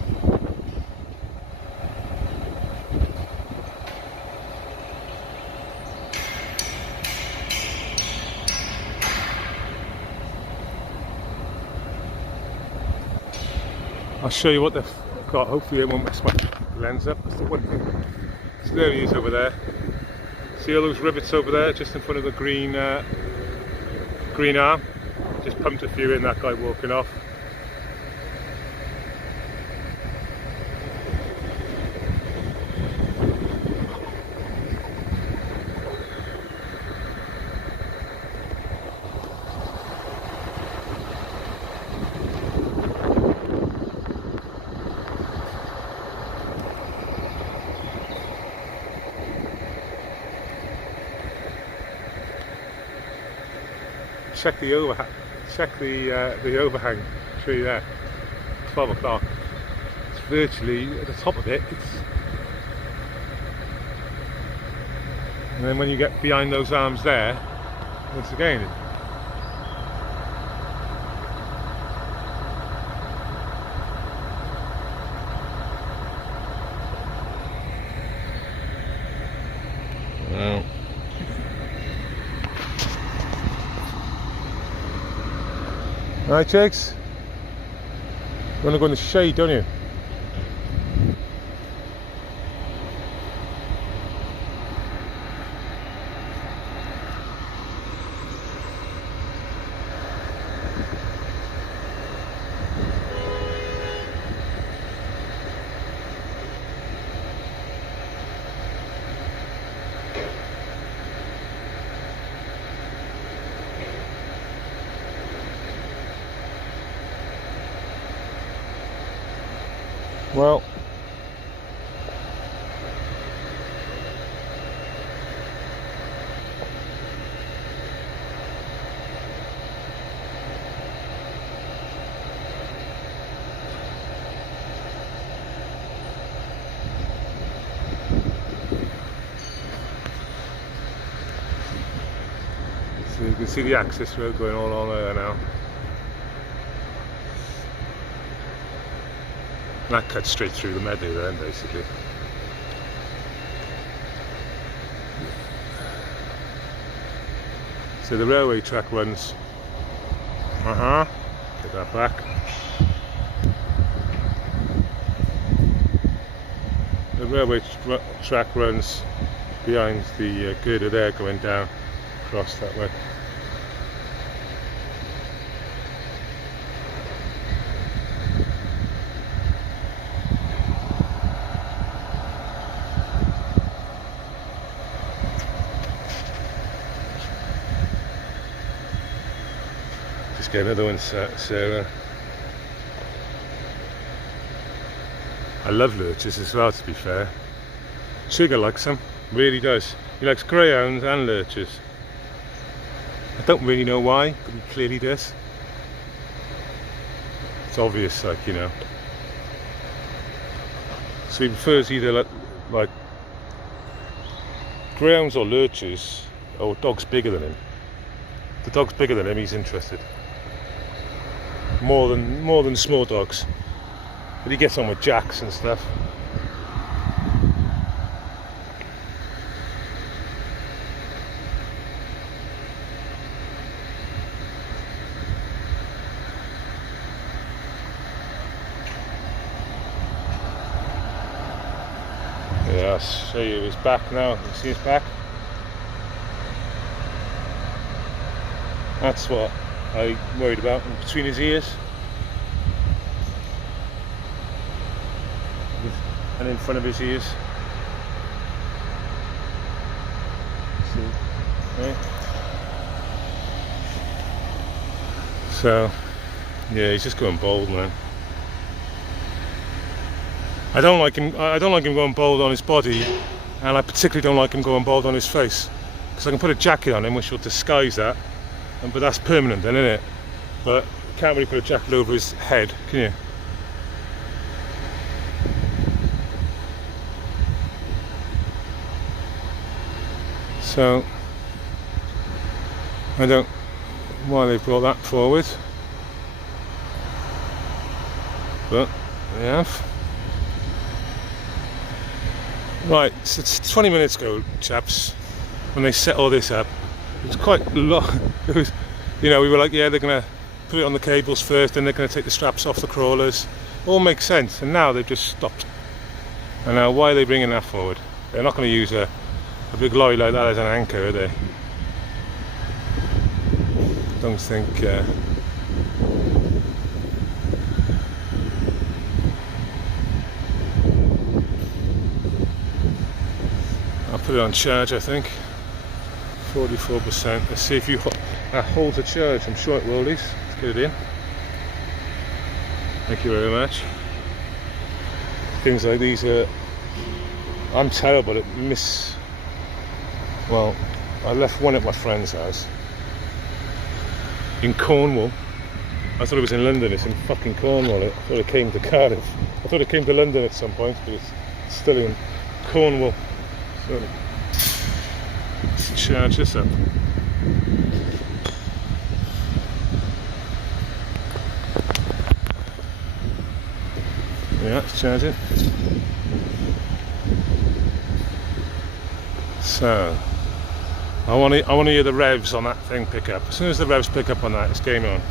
I'll show you what they've got. Hopefully it won't mess my lens up. That's the one thing. So there he is over there. See all those rivets over there, just in front of the green arm? Just pumped a few in, that guy walking off. Check the overhang. Check the overhang tree there. 12 o'clock. It's virtually at the top of it. And then when you get behind those arms there, once again. Wow. Alright, chicks, you want to go in the shade, don't you? Well, so you can see the access road going all along there now. And that cuts straight through the meadow then, basically. So the railway track runs. Get that back. The railway track runs behind the girder there, going down across that way. Get another one, Sarah. I love lurchers as well, to be fair. Sugar likes them, really does. He likes greyhounds and lurchers. I don't really know why, but he clearly does. It's obvious, like, you know. So he prefers either like greyhounds or lurchers, or dogs bigger than him. If the dog's bigger than him, he's interested. More than small dogs, but he gets on with jacks and stuff. Yeah, I'll show you his back now. You see his back? That's what I worried about, in between his ears. And in front of his ears. See? Yeah. So, yeah, he's just going bald, man. I don't like him going bald on his body, and I particularly don't like him going bald on his face, because I can put a jacket on him which will disguise that, but that's permanent then, isn't it? But you can't really put a jacket over his head, can you? So I don't know why they brought that forward, but they have. Right, so it's 20 minutes ago, chaps, when they set all this up. It was quite long. It was, you know, we were like, yeah, they're going to put it on the cables first, then they're going to take the straps off the crawlers. All makes sense, and now they've just stopped. And now, why are they bringing that forward? They're not going to use a big lorry like that as an anchor, are they? I don't think. I'll put it on charge, I think. 44%. Let's see if you holds a charge. I'm sure it will, Lise. Let's get it in. Thank you very much. Things like these are. I'm terrible at Well, I left one at my friend's house in Cornwall. I thought it was in London. It's in fucking Cornwall. I thought it came to Cardiff. I thought it came to London at some point, but it's still in Cornwall. So let's charge this up. Yeah, let's charge it. So I want to hear the revs on that thing pick up. As soon as the revs pick up on that, it's game on.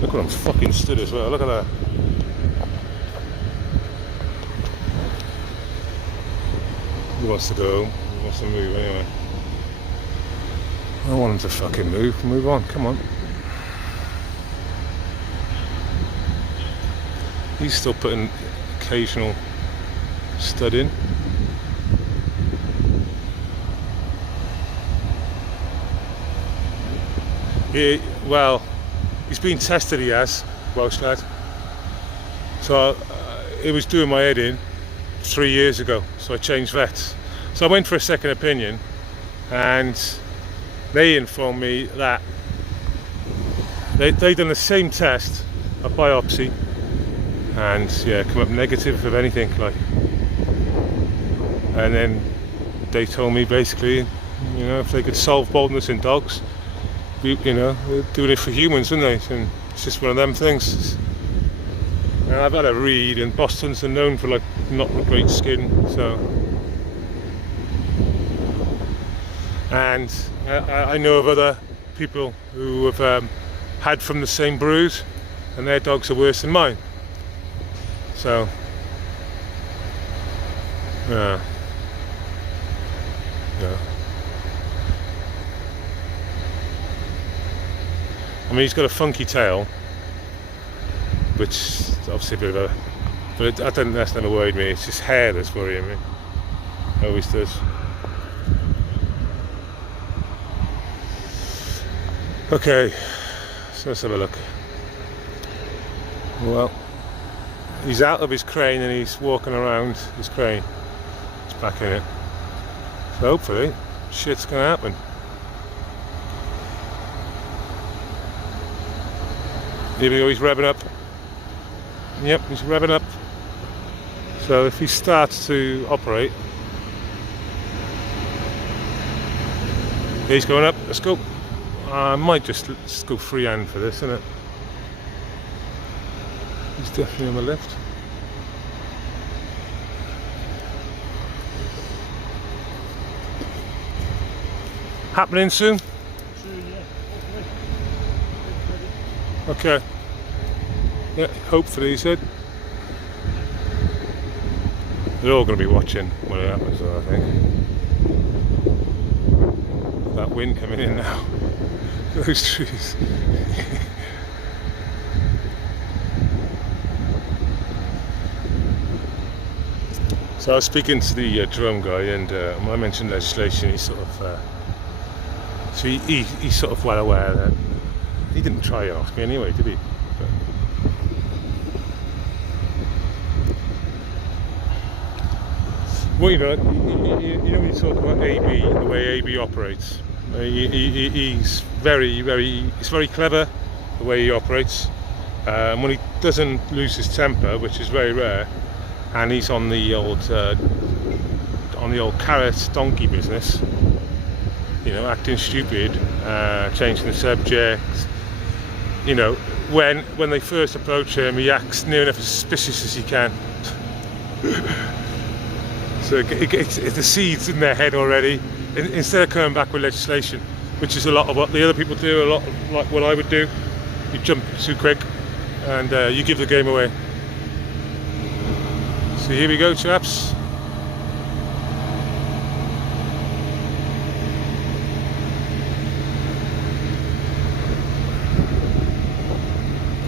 Look where I'm fucking stood as well. Look at that. He wants to go. He wants to move anyway. I don't want him to fucking move. Move on. Come on. He's still putting occasional stud in. Well, he's been tested, he has, Welsh lad. So it was doing my head in 3 years ago, so I changed vets. So I went for a second opinion, and they informed me that they'd done the same test, a biopsy, and yeah, come up negative of anything, like. And then they told me basically, you know, if they could solve baldness in dogs, you know, they're doing it for humans, aren't they? And it's just one of them things. And I've had a read, and Boston's are known for like not great skin, so. And I know of other people who have had from the same bruise, and their dogs are worse than mine. So, yeah. I mean, he's got a funky tail, which is obviously a bit of a, but that's never worried me. It's just hair that's worrying me. It always does. Okay, so let's have a look. Well, he's out of his crane and he's walking around his crane. He's back in it. So hopefully, shit's gonna happen. Here we go, he's revving up. Yep, he's revving up. So if he starts to operate, he's going up. Let's go. I might just go freehand for this, isn't it? He's definitely on the left. Happening soon? Soon, yeah. Okay. Yeah, hopefully, he said. They're all going to be watching when it happens, though, I think. That wind coming in now. Those trees. So I was speaking to the drone guy, and when I mentioned legislation, he sort of, so he's sort of well aware that he didn't try and ask me anyway, did he? But, well, you know when you talk about AB, the way AB operates, he's very clever the way he operates. When he doesn't lose his temper, which is very rare, and he's on the old carrot donkey business, you know, acting stupid, changing the subject. You know, when they first approach him, he acts near enough as suspicious as he can. So it gets the seeds in their head already. Instead of coming back with legislation, which is a lot of what the other people do, a lot like what I would do, you jump too quick and you give the game away. So here we go, chaps.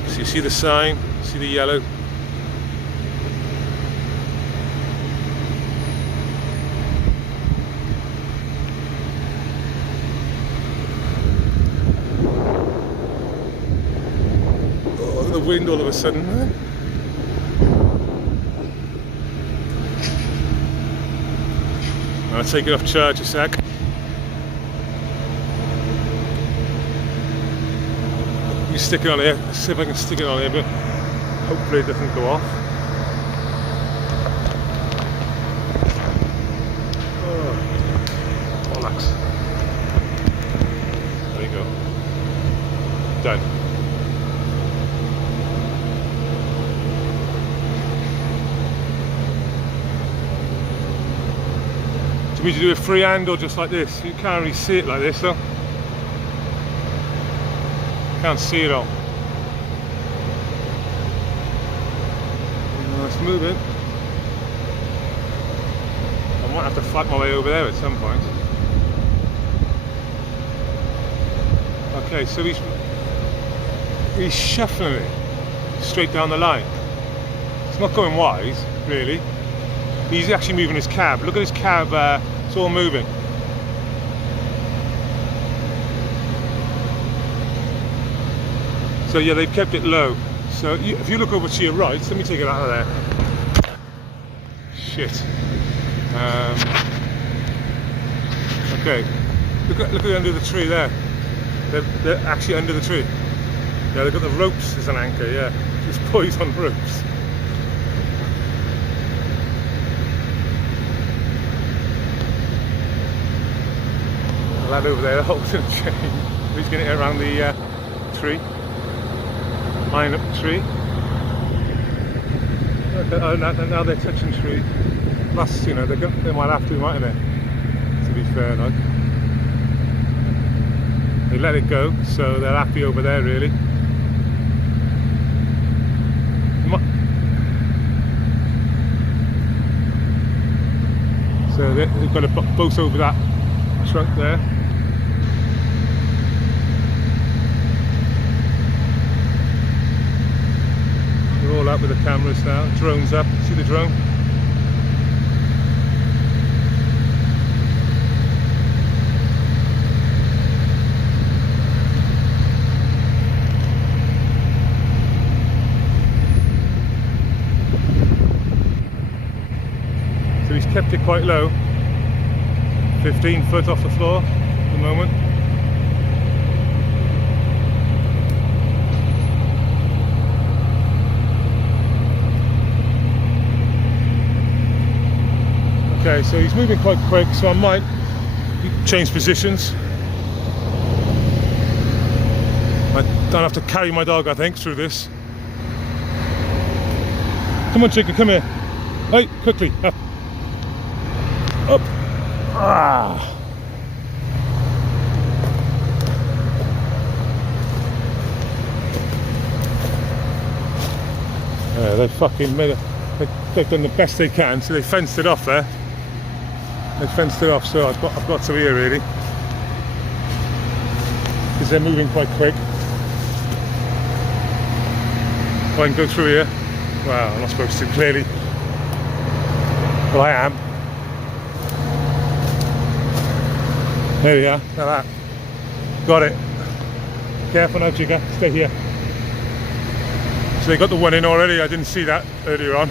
So you see the sign, see the yellow. Oh, the wind all of a sudden, man. I'll take it off charge a sec. You stick it on here, see if I can stick it on here, but hopefully it doesn't go off. Oh, bollocks. There you go. Done. Do you mean to do a freehand or just like this? You can't really see it like this though. Can't see it all. It's moving. I might have to fight my way over there at some point. Okay, so he's shuffling it straight down the line. It's not going wide, really. He's actually moving his cab. Look at his cab, it's all moving. So yeah, they've kept it low. So if you look over to your right, let me take it out of there. Shit. Okay, look at the under the tree there. They're actually under the tree. Yeah, they've got the ropes as an anchor. Yeah, just boys on ropes. The lad over there holding a chain. He's getting it around the tree. Line up the tree. Okay, oh, now they're touching tree. Plus, you know, they might have to, mightn't they? To be fair, like. They let it go, so they're happy over there, really. So they've got a boat over that trunk there. We're all up with the cameras now. Drone's up. See the drone? So he's kept it quite low. 15 foot off the floor at the moment. Okay, so he's moving quite quick, so I might change positions. I don't have to carry my dog, I think, through this. Come on, chicken, come here. Hey, quickly, up. Up. Ah. They fucking made they've done the best they can, so they fenced it off there. They fenced it off, so I've got to here really, because they're moving quite quick. If I can go through here, well, I'm not supposed to clearly, but I am. There we are, look at that. Got it. Careful now, Jigger, stay here. So they got the one in already, I didn't see that earlier on.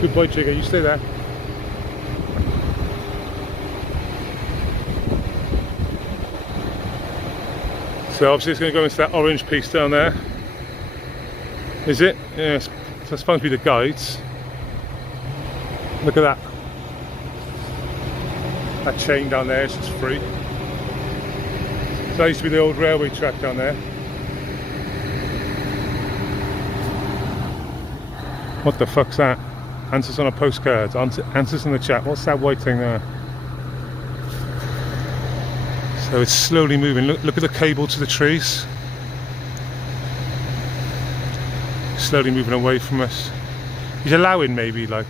Good boy, Jigger, you stay there. So obviously it's going to go into that orange piece down there. Is it? Yes. So that's supposed to be the guides. Look at that. That chain down there is just free. So that used to be the old railway track down there. What the fuck's that? Answers on a postcard. Answers in the chat. What's that white thing there? So it's slowly moving. Look at the cable to the trees. Slowly moving away from us. He's allowing maybe like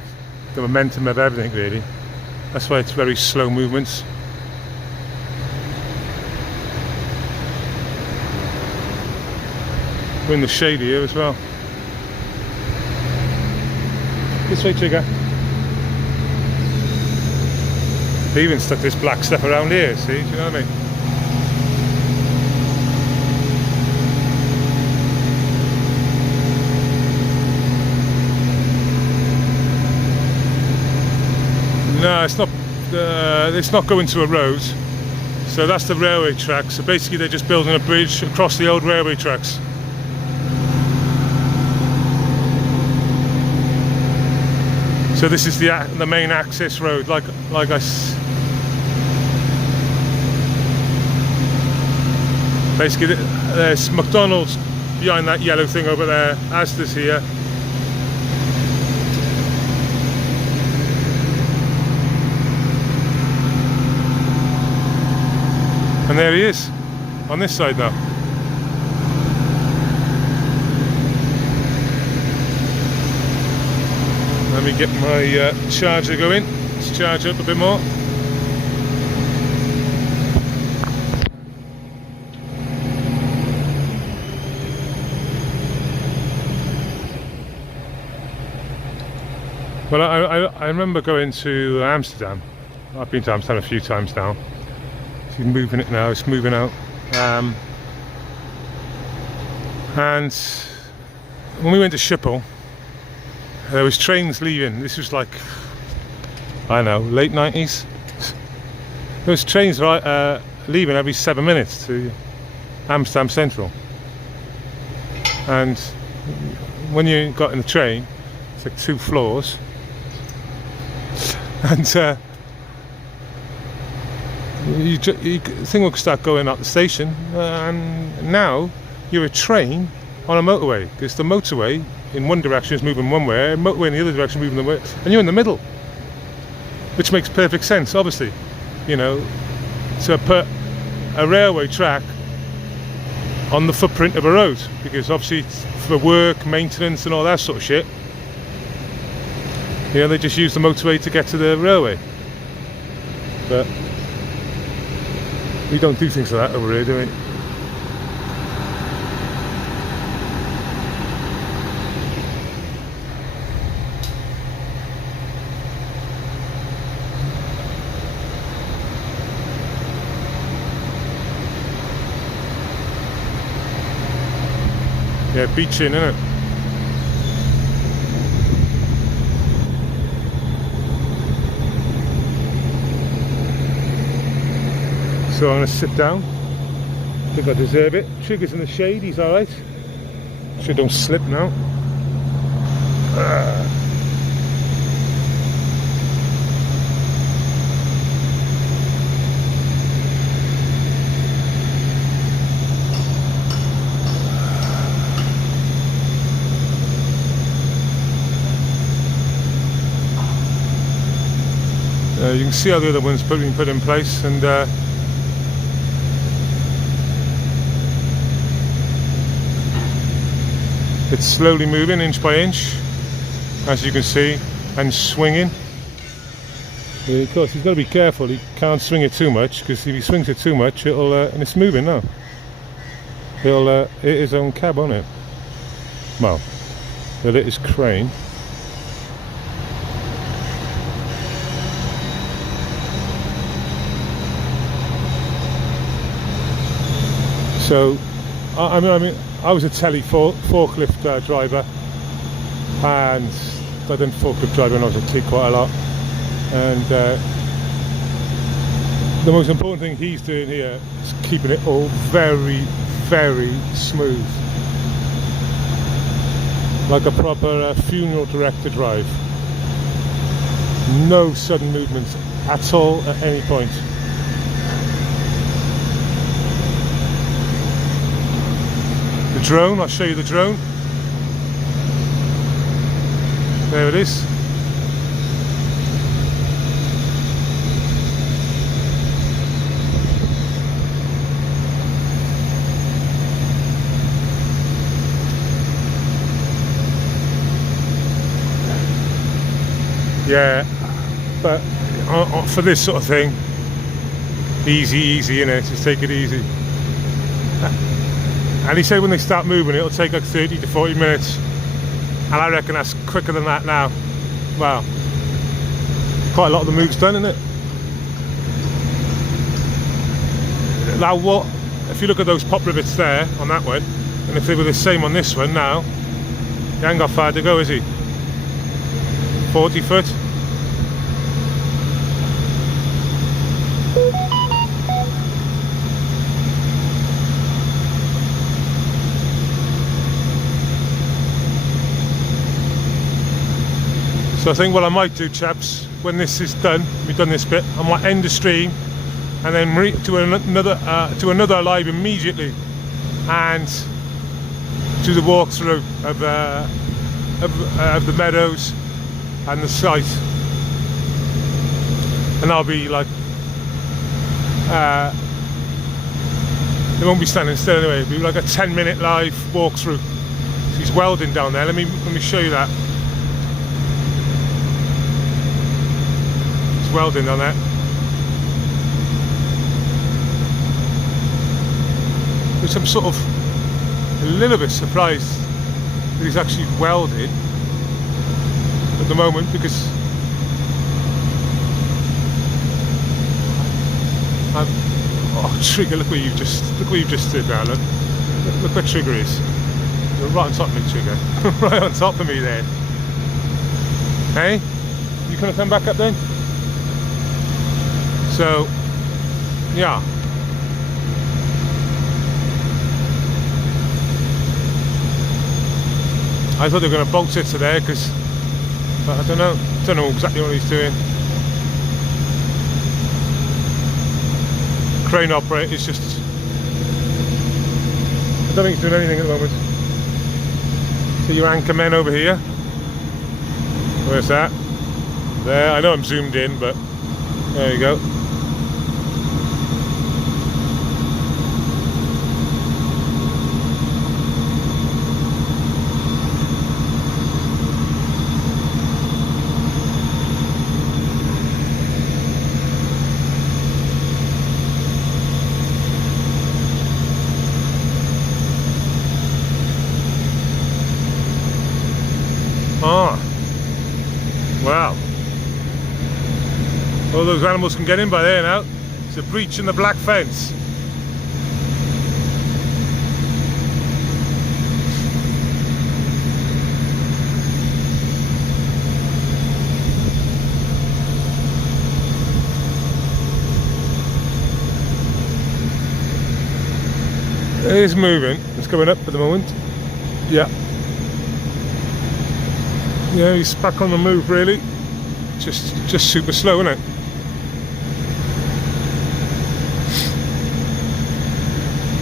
the momentum of everything really. That's why it's very slow movements. We're in the shade here as well. This way, Jigger. They even stuck this black stuff around here, see? Do you know what I mean? No, it's not going to a road. So that's the railway track. So basically they're just building a bridge across the old railway tracks. So this is the main access road, like basically there's McDonald's behind that yellow thing over there, Asda's here. And there he is, on this side now. Let me get my charger going. Let's charge up a bit more. Well, I remember going to Amsterdam. I've been to Amsterdam a few times now. It's moving it now, it's moving out. And when we went to Schiphol, there was trains leaving. This was like, I don't know, late 90s. There was trains leaving every 7 minutes to Amsterdam Central. And when you got in the train, it's like 2 floors. And the thing will start going up the station. And now you're a train on a motorway. Because the motorway in one direction is moving one way, and motorway in the other direction moving the way, and you're in the middle, which makes perfect sense, obviously, you know, to put a railway track on the footprint of a road, because obviously it's for work, maintenance, and all that sort of shit. You know, they just use the motorway to get to the railway, but we don't do things like that over here, do we? Yeah, beaching, innit? So I'm going to sit down. I think I deserve it. Trigger's in the shade, he's alright. Sure don't slip now. You can see how the other one's been put in place, and it's slowly moving inch by inch, as you can see, and swinging. Of course, he's got to be careful. He can't swing it too much, because if he swings it too much, it'll and it's moving now. It'll hit his own cab, won't it? Well, it'll hit his crane. So, I mean, I was a forklift driver, and I done forklift driving when I was a kid quite a lot. And the most important thing he's doing here is keeping it all very, very smooth, like a proper funeral director drive. No sudden movements at all at any point. The drone, I'll show you the drone. There it is. Yeah, but for this sort of thing, easy, innit? Just take it easy. And he said when they start moving, it'll take like 30 to 40 minutes. And I reckon that's quicker than that now. Wow. Quite a lot of the move's done, isn't it? Now what, if you look at those pop rivets there, on that one, and if they were the same on this one now, he ain't got far to go, is he? 40 foot. So I think what I might do, chaps, when this is done, we've done this bit, I might end the stream and then to another live immediately, and do the walkthrough of the meadows and the site. And I'll be like, it won't be standing still anyway. It'll be like a 10-minute live walkthrough. So he's welding down there. Let me show you that. He's welding down there. Which I'm sort of a little bit surprised that he's actually welding at the moment, because trigger, look what you've just did now. Look where trigger is. You're right on top of me, trigger. Right on top of me there. Hey, you gonna come back up then? So yeah, I thought they were going to bolt it to there, but I don't know exactly what he's doing. Crane operator is just, I don't think he's doing anything at the moment. See your anchor men over here. Where's that? There, I know I'm zoomed in, but there you go. Ah, wow. All those animals can get in by there now. It's a breach in the black fence. It is moving. It's coming up at the moment. Yeah. Yeah, he's back on the move really. Just super slow, isn't it?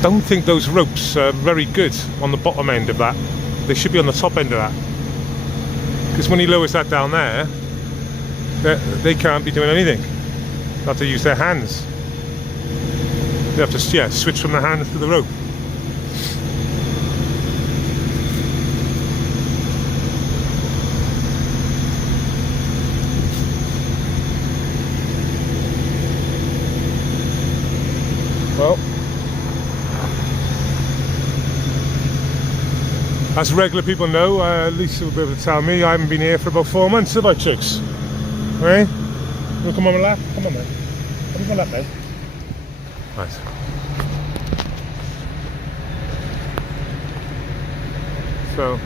Don't think those ropes are very good on the bottom end of that. They should be on the top end of that. Because when he lowers that down there, they can't be doing anything. They have to use their hands. They have to, yeah, switch from the hands to the rope. Well, as regular people know, Lisa will be able to tell me, I haven't been here for about 4 months, have I, chicks? Right? You want to come on my lap? Come on, man. Come on my lap, mate. Right. So,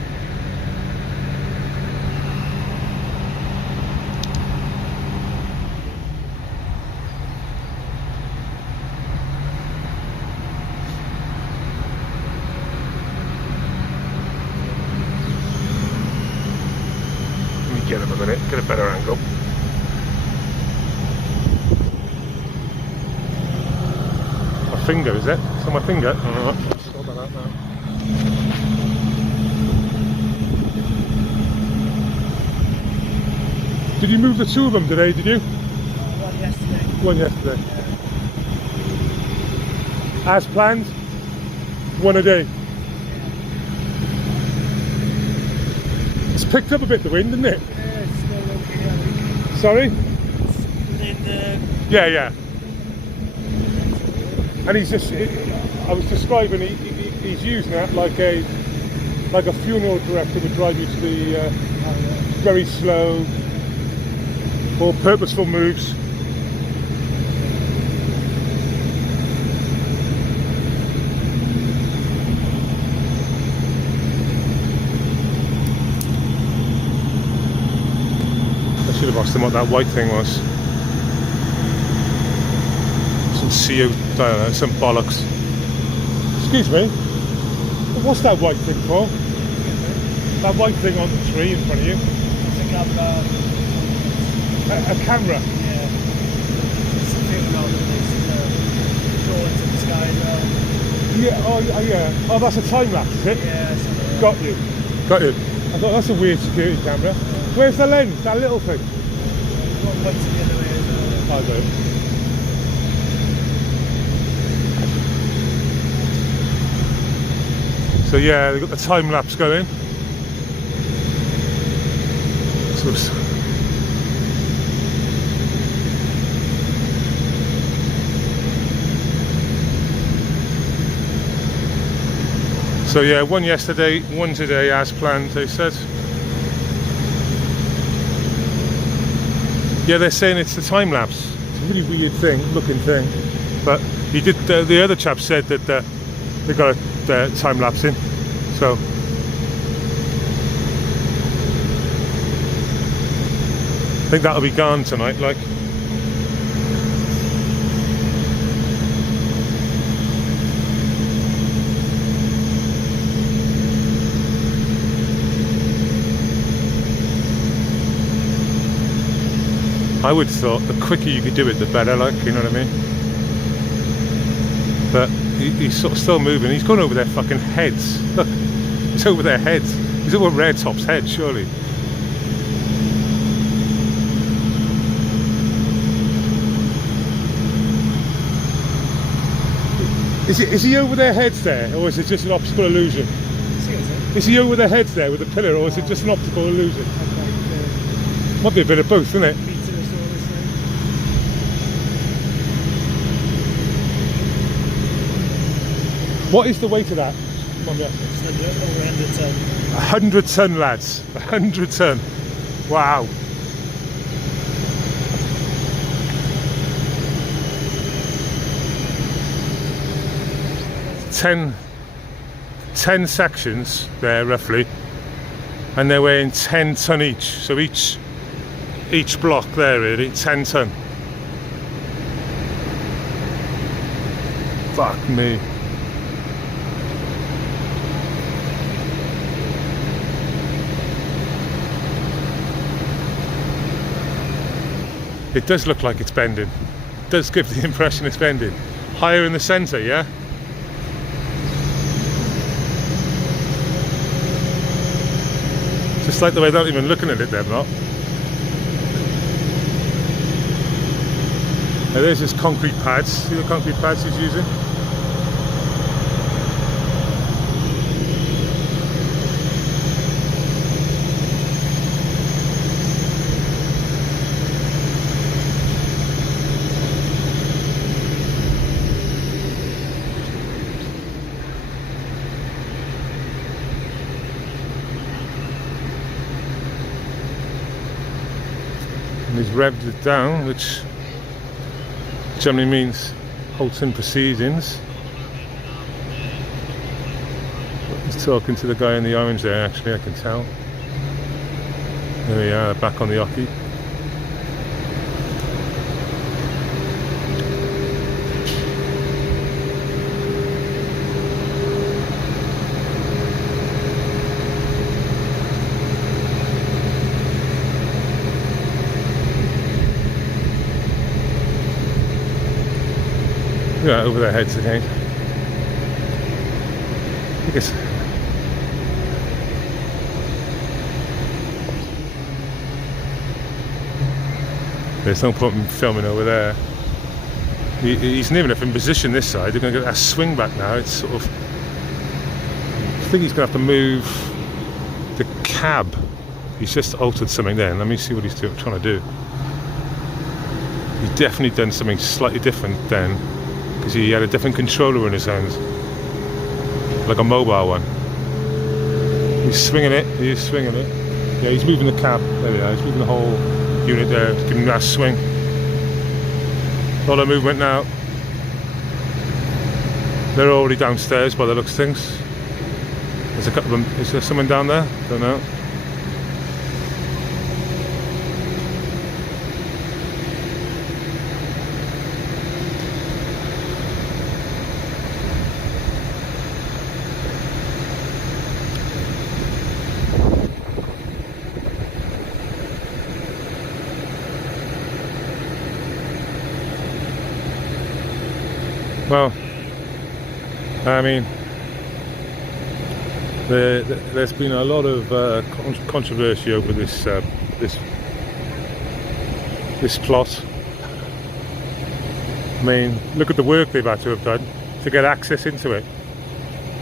let me get him a minute, get a better angle. My finger, is it? It's on my finger? Alright, sort that out now. Did you move the two of them today, did you? One yesterday. One yesterday. Yeah. As planned? One a day. It's picked up a bit, the wind, didn't it? Yeah, it's still okay, I think. Sorry? Within the... Yeah, yeah. And he's just, I was describing, he's using that like a funeral director would drive you to the very slow or purposeful moves. I should have asked him what that white thing was. Some CO, I don't know, some bollocks. Excuse me, what's that white thing for? That white thing on the tree in front of you? It's a camera. A camera? Yeah. It's a thing on it's drawings in the sky as well. Yeah, oh yeah. Oh, that's a time lapse, is it? Yeah, something. Got you. Got you. I thought that's a weird security camera. Where's the lens? That little thing? One points the other way as well. I got it. So yeah, they've got the time lapse going. So yeah, one yesterday, one today as planned, they said. Yeah, they're saying it's the time lapse. It's a really weird looking thing. But he did. The other chap said that they got a time lapse in. So I think that'll be gone tonight. Like. I would have thought the quicker you could do it, the better, like, you know what I mean? But he's sort of still moving. He's gone over their fucking heads. Look, he's over their heads. He's over Red Top's head, surely. Is he over their heads there, or is it just an optical illusion? Is he over their heads there with a pillar, or is it just an optical illusion? Might be a bit of both, isn't it? What is the weight of that? It's like over 100 ton. 100 ton, lads. 100 ton. Wow. Ten sections there, roughly, and they're weighing 10 ton each. So each block there, really, 10 ton. Fuck me. It does look like it's bending. It does give the impression it's bending. Higher in the centre, yeah? Just like the way they're not even looking at it, they're not. Now there's his concrete pads. See the concrete pads he's using? And he's revved it down, which generally means halting proceedings. He's talking to the guy in the orange there, actually, I can tell. There we are, back on the hockey. Yeah, over their heads again. I guess. There's no point in filming over there. He's near enough in position this side. They're going to get that swing back now. It's sort of. I think he's going to have to move the cab. He's just altered something there. Let me see what he's trying to do. He's definitely done something slightly different then. Because he had a different controller in his hands, like a mobile one. He's swinging it, Yeah, he's moving the cab, there we are, he's moving the whole unit there, giving him that swing. A lot of movement now. They're already downstairs by the looks of things. There's a couple of them, is there someone down there? Don't know. Well, I mean, there's been a lot of controversy over this plot. I mean, look at the work they've had to have done to get access into it.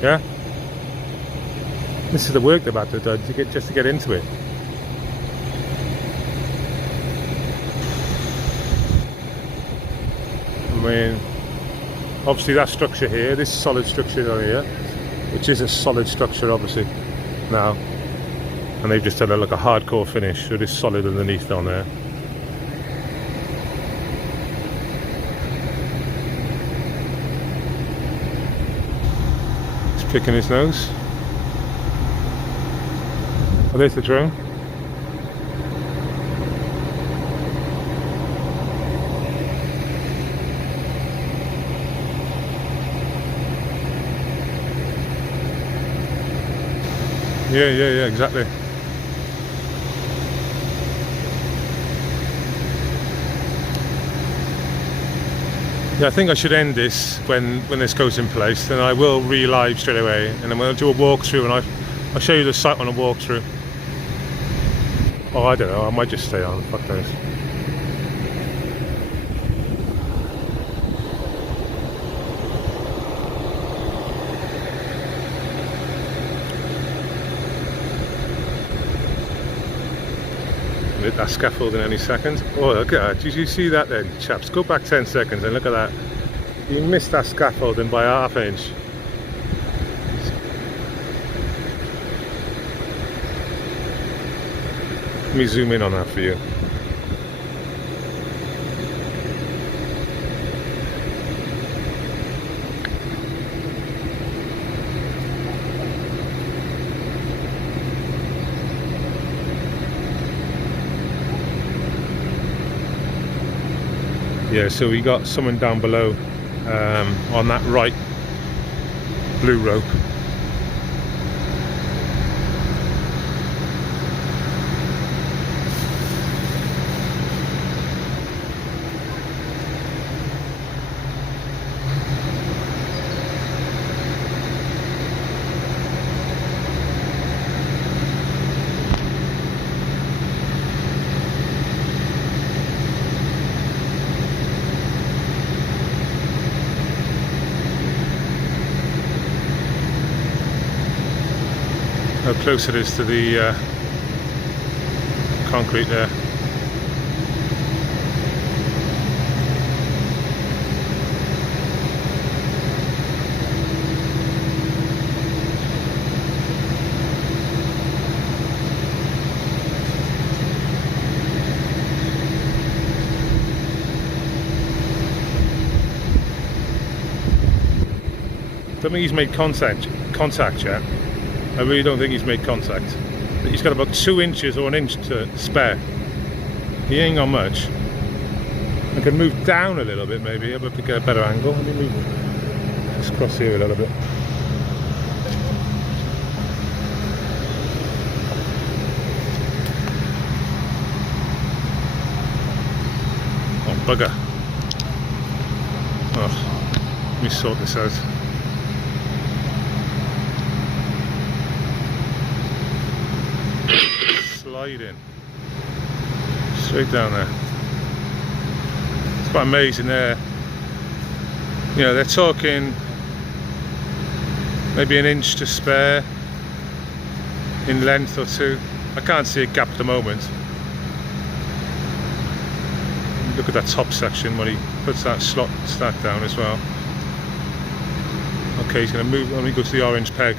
Yeah, this is the work they've had to have done to get into it. I mean. Obviously that structure here, this solid structure down here, which is a solid structure obviously now, and they've just done like a hardcore finish, so it is solid underneath down there. He's picking his nose. Oh, there's the drone. Yeah, exactly. Yeah, I think I should end this when this goes in place. Then I will re-live straight away, and then we'll do a walkthrough, and I'll show you the site on a walkthrough. Oh, I don't know. I might just stay on. Fuck those. Hit that scaffold in any second. Oh, look at that. Did you see that then, chaps? Go back 10 seconds and look at that. You missed that scaffolding by half an inch. Let me zoom in on that for you. Yeah, so we got someone down below on that right blue rope. how close it is to the concrete there. I don't think he's made contact yet. I really don't think he's made contact. He's got about 2 inches or 1 inch to spare. He ain't got much. I can move down a little bit maybe, I'll have to get a better angle. Let me move. Let's cross here a little bit. Oh, bugger. Oh, let me sort this out. In straight down there. It's quite amazing there. You know, they're talking maybe 1 inch to spare in length or 2. I can't see a gap at the moment. Look at that top section when he puts that slot stack down as well. Okay, he's going to move. Let me go to the orange peg.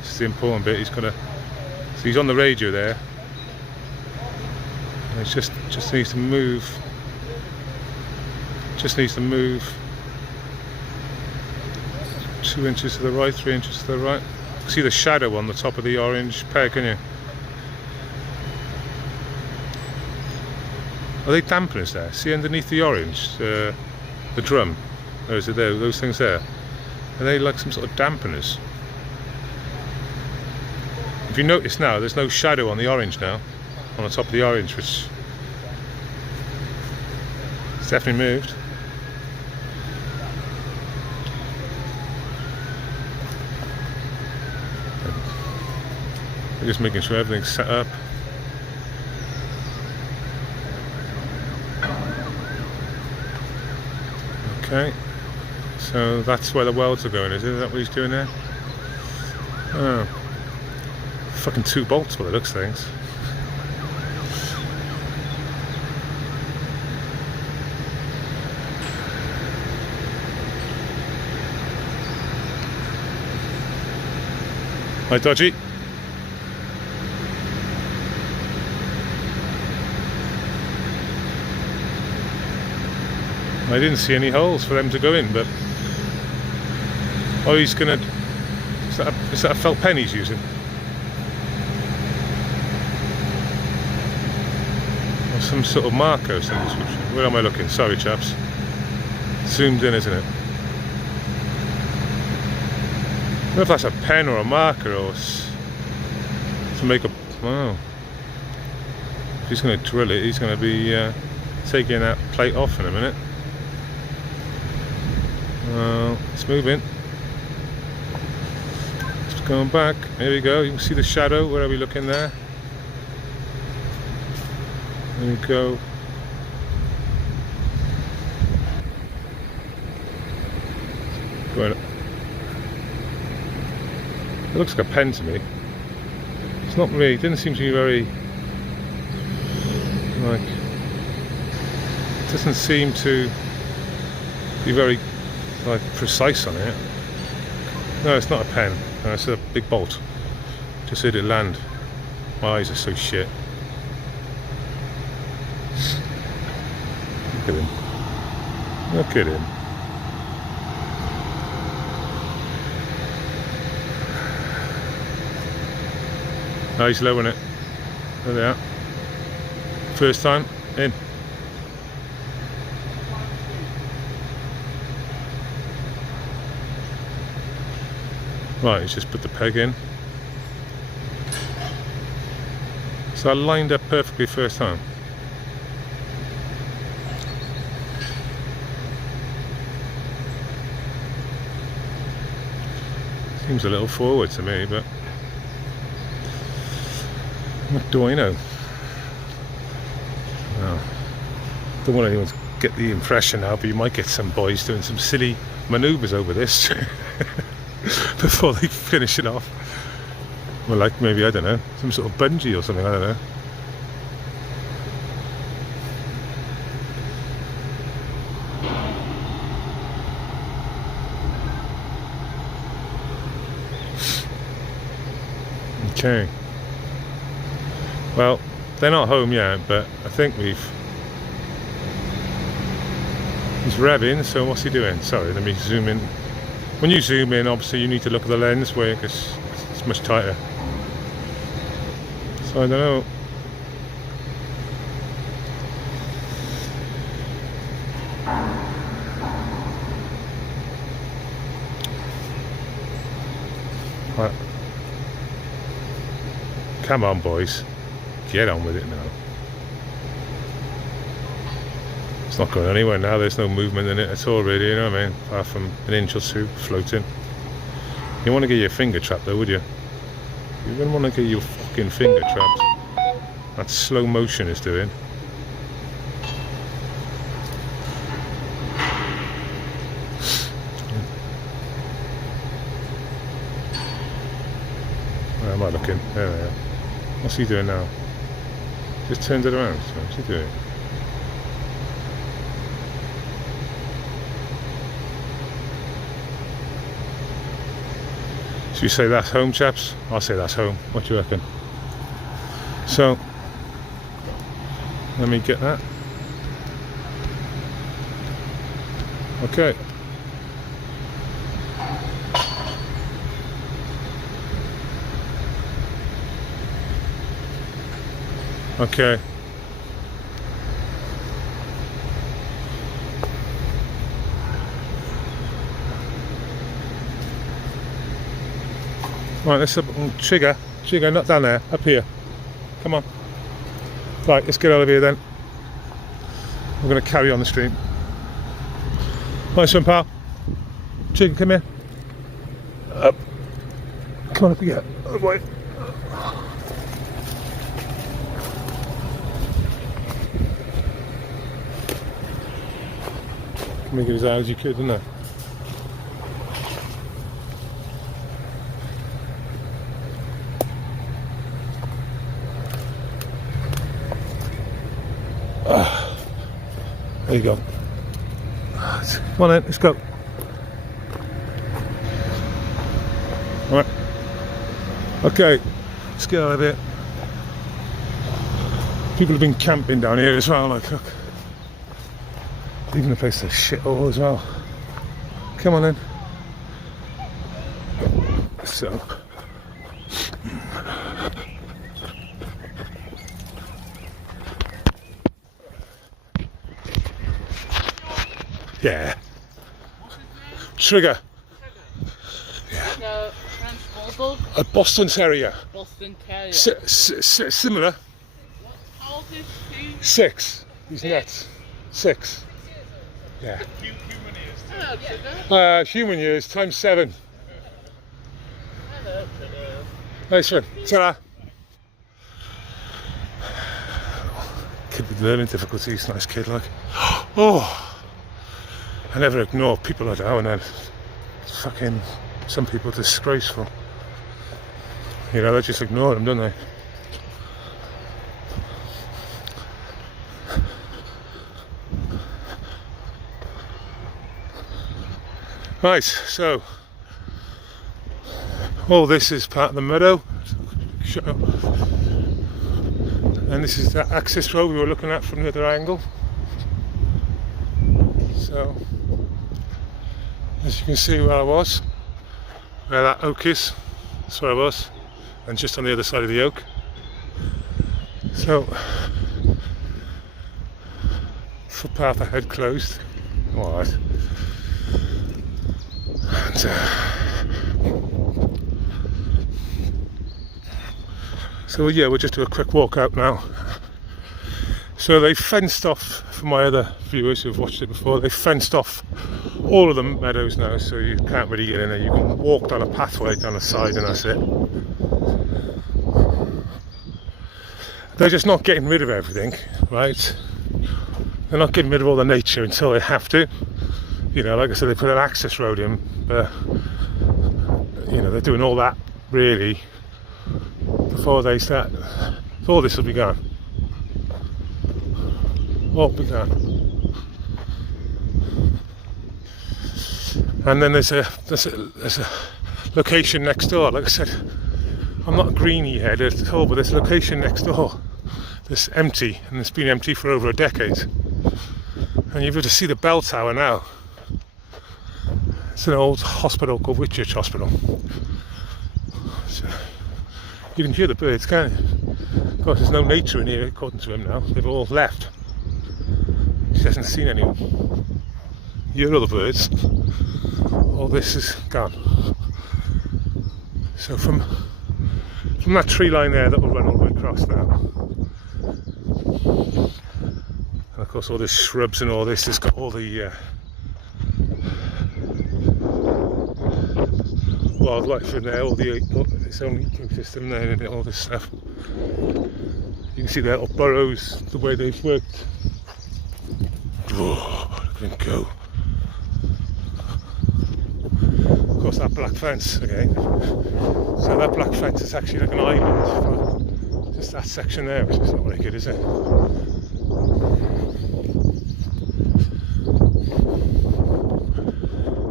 This is the important bit. He's going to. So he's on the radio there. It just needs to move. Just needs to move 2 inches to the right, 3 inches to the right. See the shadow on the top of the orange peg, can you? Are they dampeners there? See underneath the orange, the drum? Or is it there? Those things there? Are they like some sort of dampeners? If you notice now, there's no shadow on the orange now. On the top of the orange, which it's definitely moved. I'm just making sure everything's set up. Okay, so that's where the welds are going, is it? Is that what he's doing there? Oh, fucking 2 bolts by the looks of things. Hi, Dodgy. I didn't see any holes for them to go in, but oh, he's gonna. Is that a felt pen he's using? Or some sort of marker of some description? Where am I looking? Sorry, chaps. Zoomed in, isn't it? I don't know if that's a pen or a marker or to make a. Wow. If he's going to drill it, he's going to be taking that plate off in a minute. Well, it's moving. It's going back. Here we go. You can see the shadow. Where are we looking there? There we go. Going up. It looks like a pen to me. It's not really, it didn't seem to be very, like, it doesn't seem to be very, like, precise on it. No, it's not a pen. No, it's a big bolt. Just heard it land. My eyes are so shit. Look at him. Look at him. No, he's lowering it. There they are. First time in. Right, he's just put the peg in. So I lined up perfectly first time. Seems a little forward to me, but what do I know? Well, don't want anyone to get the impression now, but you might get some boys doing some silly manoeuvres over this before they finish it off. Well, like maybe, I don't know, some sort of bungee or something, I don't know. Okay. Well, they're not home yet, but I think he's revving, so what's he doing? Sorry, let me zoom in. When you zoom in, obviously you need to look at the lens where it's much tighter. So I don't know. Right. Come on, boys. Get on with it now. It's not going anywhere now. There's no movement in it at all, really, you know what I mean? Apart from an inch or two floating. You want to get your finger trapped though, would you? You wouldn't want to get your fucking finger trapped. That slow motion is doing. Where am I looking? There we are. What's he doing now? Just turned it around. So what's he doing? Should you say that's home, chaps? I'll say that's home. What do you reckon? So, let me get that. Okay. Okay. Right, let's trigger, not down there, up here. Come on. Right, let's get out of here then. We're going to carry on the stream. Nice one, pal. Trigger, come here. Up. Come on up here. Oh boy. Make it as high as you could, didn't I? There you go. Come on then, let's go. Alright. Okay, let's get out of here. People have been camping down here as well, like, look. Even the place is shithole as well. Come on then. So. Yeah. Trigger. Yeah. French Bulldog. A Boston Terrier. Boston Terrier. Similar. How old is he? 6. He's nuts. 6. Yeah. Hello, Trigger. Human years times 7. Hello, Trigger. Nice one. Ta-ra. Kid with learning difficulties. Nice kid, like. Oh. I never ignore people like that, and then fucking some people are disgraceful. You know, they just ignore them, don't they? Right, so all this is part of the meadow, and this is that access road we were looking at from the other angle. So, as you can see where I was, where that oak is, that's where I was, and just on the other side of the oak. So, footpath ahead closed. Alright. And, so yeah, we'll just do a quick walk out now. So they fenced off, for my other viewers who've watched it before, they fenced off all of the meadows now, so you can't really get in there. You can walk down a pathway down the side and that's it. They're just not getting rid of everything, right? They're not getting rid of all the nature until they have to. You know, like I said, they put an access road in, but, you know, they're doing all that really before they start. All this will be gone. All be gone. And then there's a location next door. Like I said, I'm not a greenie head at all, but there's a location next door that's empty, and it's been empty for over a decade. And you're able to see the bell tower now. It's an old hospital called Whitchurch Hospital. So you can hear the birds, can't you? Of course, there's no nature in here, according to him now. They've all left. He hasn't seen anyone. You hear all the birds. All this is gone. So from that tree line there, that will run all the way across now. And of course, all the shrubs and all this has got all the wildlife in there, its own ecosystem there, and all this stuff. You can see their little burrows, the way they've worked. Oh, look at him go. Of course, that black fence again. So that black fence is actually like an island for just that section there, which is not very good, is it?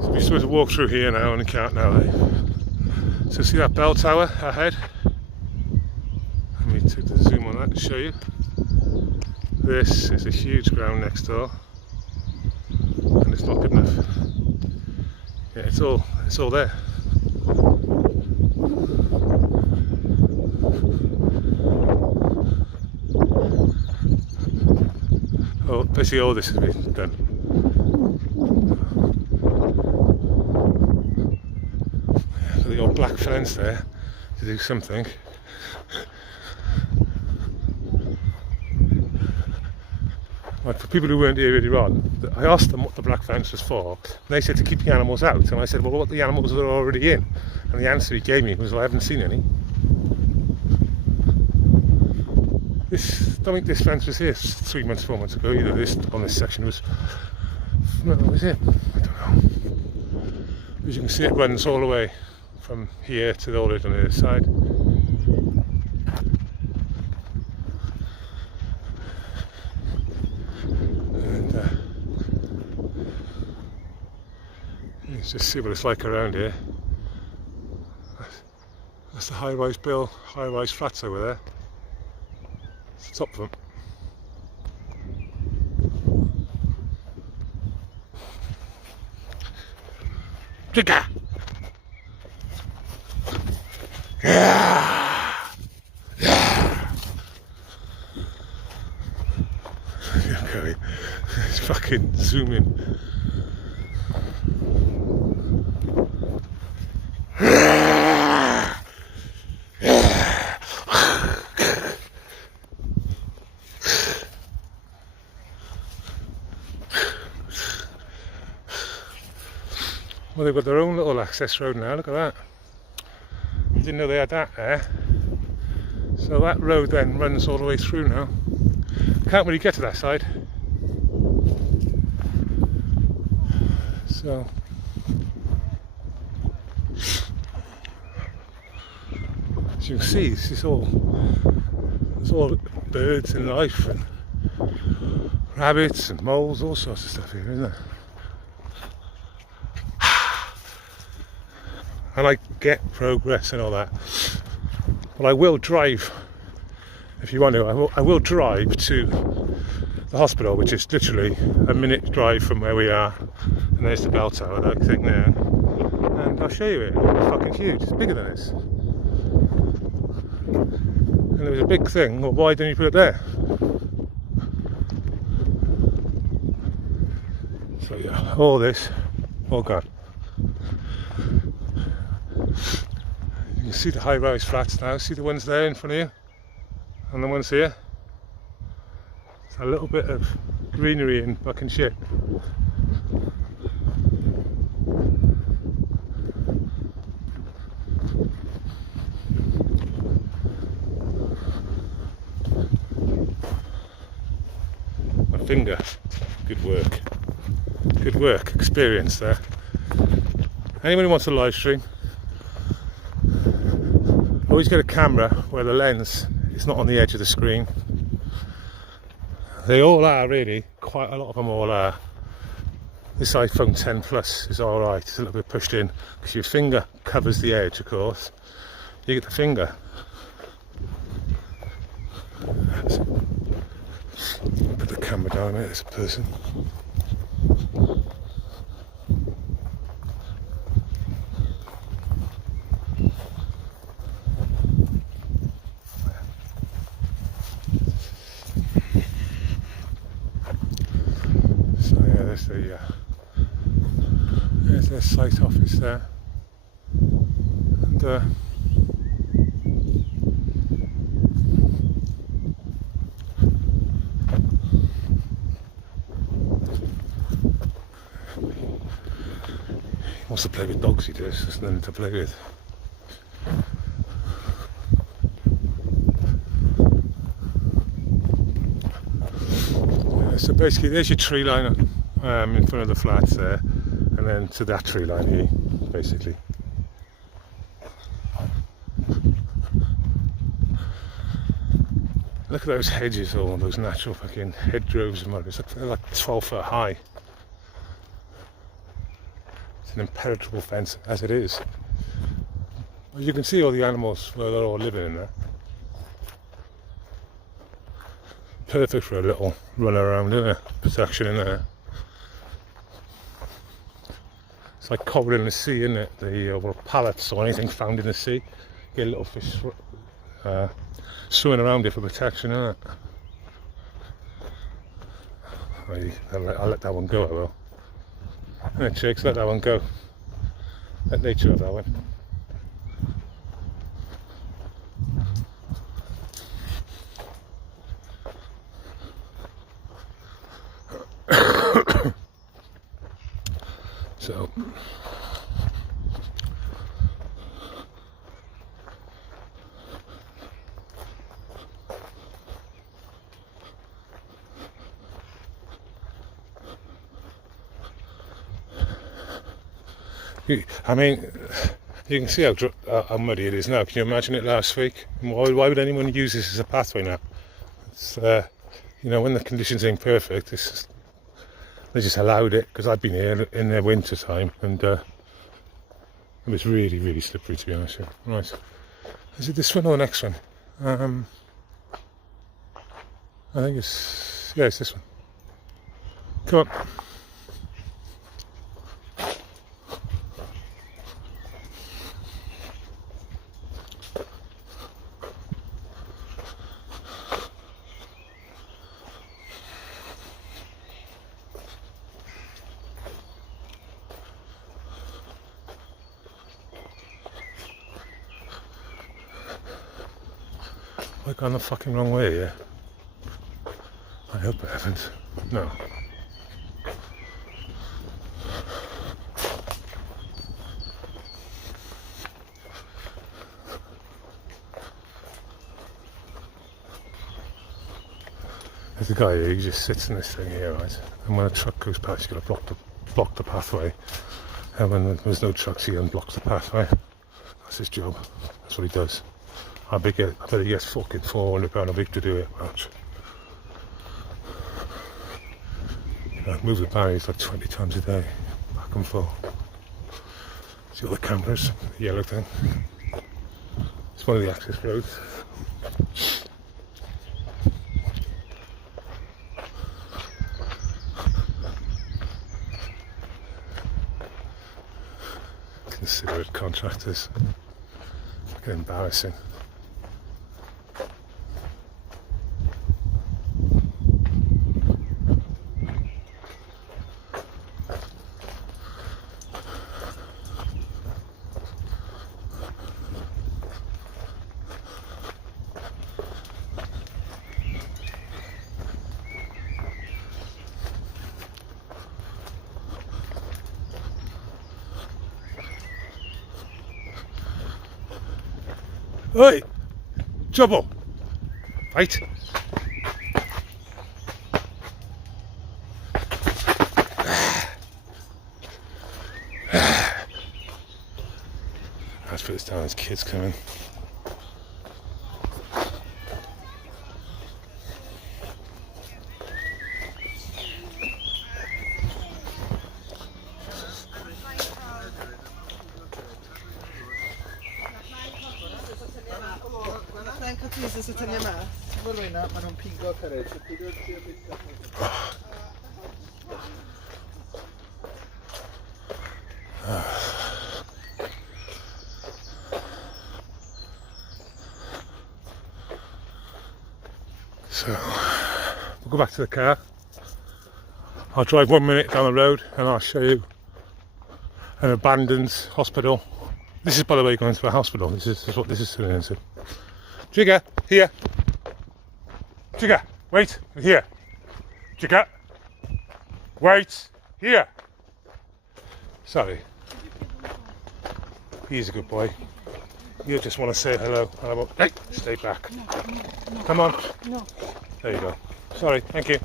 So we're supposed to walk through here now, and we can't now, eh? So see that bell tower ahead? Let me take the zoom on that to show you. This is a huge ground next door, and it's not good enough. Yeah, it's all there. Oh, basically all this has been done. Yeah, the old black fence there to do something. Like for people who weren't here earlier on, I asked them what the black fence was for, and they said to keep the animals out, and I said, well, what the animals are already in? And the answer he gave me was, well, I haven't seen any. I don't think this fence was here 3 months, 4 months ago either. This section was, no, that was it. I don't know. As you can see, it runs all the way from here to all the way on the other side. Let's just see what it's like around here. That's the high-rise flats over there. It's the top of them. Trigger! Yeah! Yeah! Okay, it's fucking zooming. Well, they've got their own little access road now, look at that. I didn't know they had that there. So that road then runs all the way through now. Can't really get to that side. So as you can see, it's all birds and life and rabbits and moles, all sorts of stuff here, isn't there? And I get progress and all that, but I will drive, if you want to, I will drive to the hospital, which is literally a minute drive from where we are, and there's the bell tower, that thing there, and I'll show you it. It's fucking huge, it's bigger than this. And there was a big thing, well, why didn't you put it there? So yeah, all this, all gone. You can see the high-rise flats now, see the ones there in front of you, and the ones here. It's a little bit of greenery in fucking shit. My finger, good work, experience there. Anyone who wants a live stream, Always get a camera where the lens is not on the edge of the screen. They all are really, quite a lot of them all are. This iPhone 10 Plus is alright, it's a little bit pushed in because your finger covers the edge, of course. You get the finger. Put the camera down there, there's a person. So yeah, there's their site office there. And he wants to play with dogs, he does. There's nothing to play with. Yeah, so basically there's your tree line in front of the flats there, and then to that tree line here, basically. Look at those hedges, all those natural fucking hedgerows and whatever. They're like 12 foot high. It's an impenetrable fence as it is. Well, you can see all the animals where they're all living in there. Perfect for a little run around, isn't it? Protection in there. It's like coral in the sea, isn't it? The pallets or anything found in the sea. Get a little fish swimming around it for protection, isn't it? I'll let that one go, I will. Alright, chicks, let that one go. Let nature have that one. So I mean, you can see how muddy it is now. Can you imagine it last week? Why would anyone use this as a pathway now? It's, you know, when the conditions ain't perfect, they just allowed it, because I've been here in the winter time, and it was really, really slippery, to be honest with you. Right, is it this one or the next one? I think it's this one. Come on. I've gone the fucking wrong way here. I hope I haven't. No. There's a guy here, he just sits in this thing here, right? And when a truck goes past, you've got to block the pathway. And when there's no trucks, he unblocks the pathway. That's his job. That's what he does. I bet he gets fucking £400 a week to do it. Watch. You know, move the barriers like 20 times a day, back and forth. See all the cameras, the yellow thing. It's one of the access roads. Considerate contractors. Fucking embarrassing. Oi! Trouble! Right? Let's put this down, there's kids coming. Jesus y tynnu mas. Fel rwyna, maen nhw'n pigo cyrraedd. So pidw'r trio bwyta. So, we'll go back to the car. I'll drive 1 minute down the road and I'll show you an abandoned hospital. This is, by the way, going to a hospital. This is what this is turning into. Jigger, here. Jigger, wait, here. Jigger, wait, here. Sorry. He's a good boy. You just want to say hello. Hey, stay back. Come on. No. There you go. Sorry, thank you.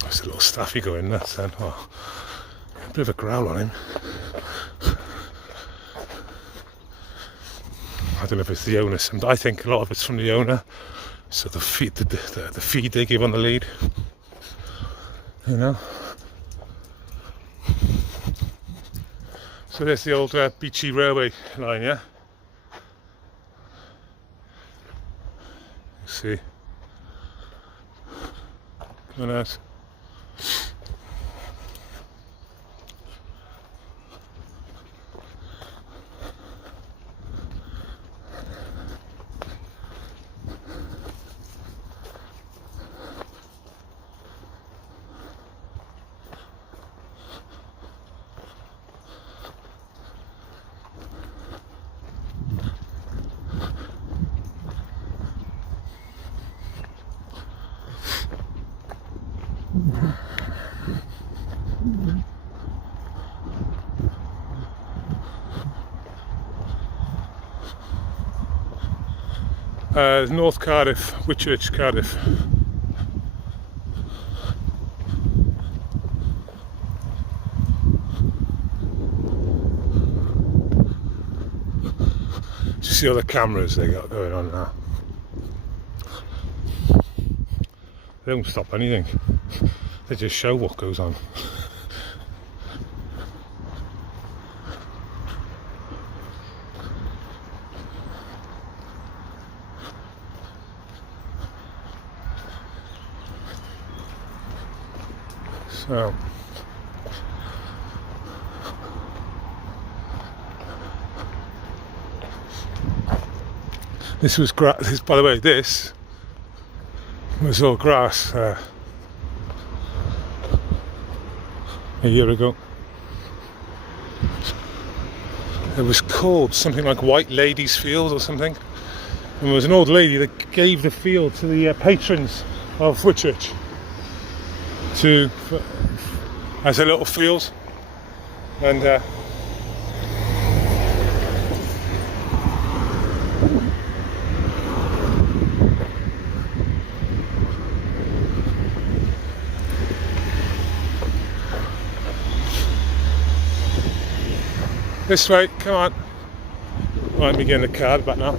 There's a little staffy going nuts then. Oh, a bit of a growl on him. I don't know if it's the owner. I think a lot of it's from the owner. So the feed they give on the lead. You know. So there's the old Beachy railway line, yeah? You see. Coming out. North Cardiff, Whitchurch, Cardiff. Do you see all the cameras they got going on now? They don't stop anything. They just show what goes on. So, this was grass. By the way, this was all grass a year ago. It was called something like White Ladies Field or something. And there was an old lady that gave the field to the patrons of Whitchurch as a little field, and this way, come on. Right, let me get in the car back now.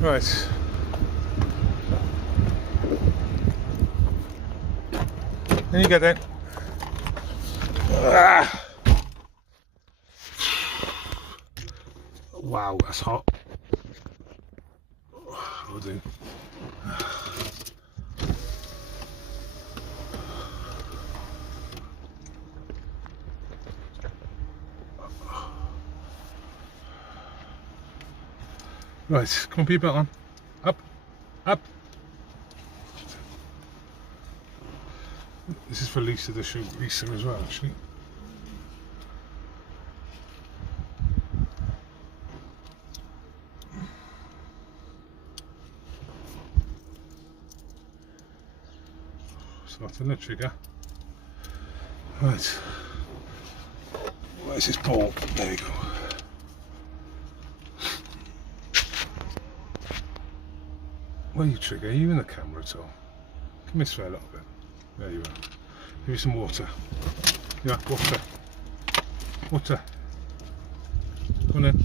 Right. Then you get in. Ah. Wow, that's hot. Will do. Right, come on, put your belt on. Up, up. This is for Lisa to shoot Lisa as well, actually. Starting the trigger. Right. Where's his ball? There you go. Where are you, Trigger? Are you in the camera at all? Come this way a little bit. There you are. Give me some water. Yeah, water. Water. Come on then.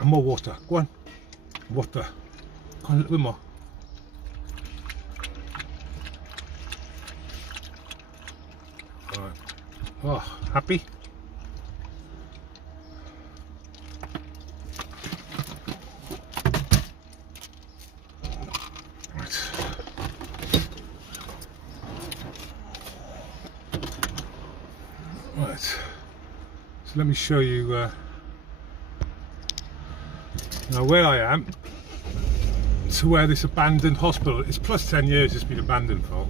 And more water. Go on. Water. Go on, a little bit more. Alright. Oh, happy? Right. Right. So let me show you now where I am to where this abandoned hospital is. Plus 10 years it's been abandoned for.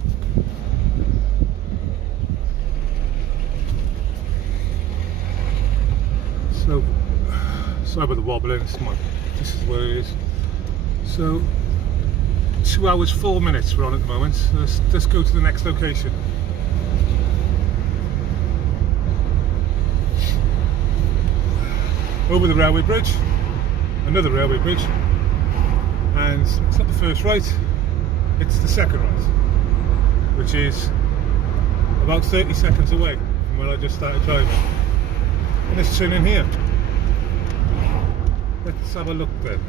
So, sorry about the wobbling, this is where it is. So, 2 hours 4 minutes we're on at the moment. So let's go to the next location. Over the railway bridge, another railway bridge, and it's not the first right, it's the second right, which is about 30 seconds away from where I just started driving. And let's turn in here. Let's have a look then.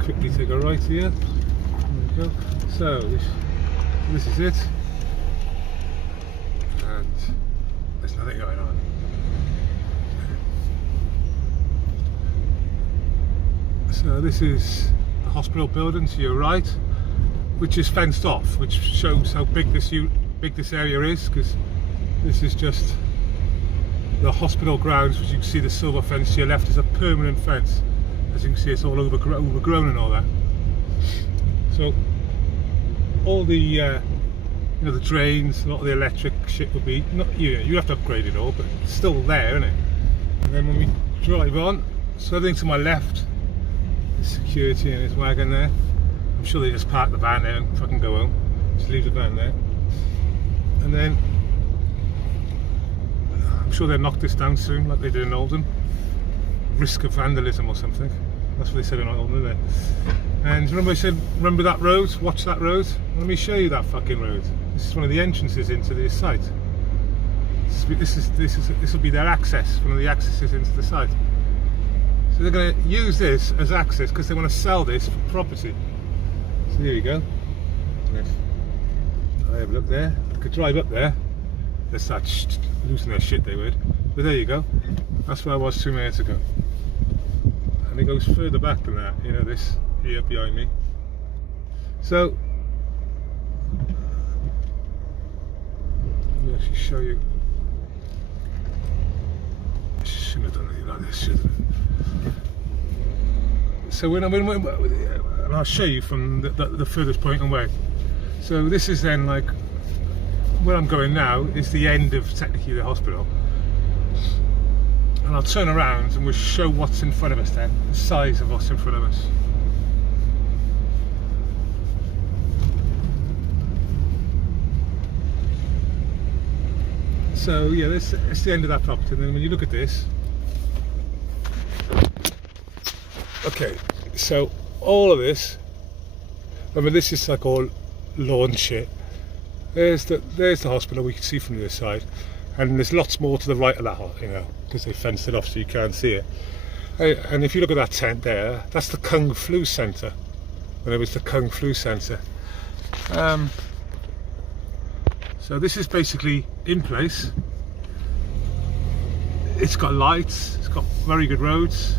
Quickly take a right here. There we go. So this is it. And there's nothing going on. So this is the hospital building to your right, which is fenced off, which shows how big this area is, because this is just the hospital grounds, which you can see the silver fence to your left is a permanent fence. As you can see, it's all overgrown and all that. So all the the drains, a lot of the electric shit will be not you have to upgrade it all, but it's still there, isn't it? And then when we drive on, so everything to my left, the security in his wagon there. I'm sure they just park the van there and fucking go home. Just leave the van there. And then I'm sure they'll knock this down soon, like they did in Oldham. Risk of vandalism or something. That's what they said in Oldham, didn't they? And remember I said, remember that road? Watch that road. Let me show you that fucking road. This is one of the entrances into this site. This will be their access, one of the accesses into the site. So they're going to use this as access because they want to sell this for property. So there you go. Yes. I have a look there. I could drive up there. They start losing their shit, they would. But there you go. That's where I was 2 minutes ago. And it goes further back than that. You know this here behind me. So let me actually show you. I shouldn't have done it like this, should I? So and I'll show you from the furthest point away. So this is then like where I'm going now is the end of technically the hospital, and I'll turn around and we'll show what's in front of us then, the size of what's in front of us. So yeah, it's the end of that property, and then when you look at this, okay, so all of this, I mean this is like all lawn shit. There's the hospital we can see from the other side, and there's lots more to the right of that, you know, because they fenced it off so you can't see it. And if you look at that tent there, that's the Kung Flu Centre, when it was the Kung Flu Centre. So this is basically in place. It's got lights, it's got very good roads.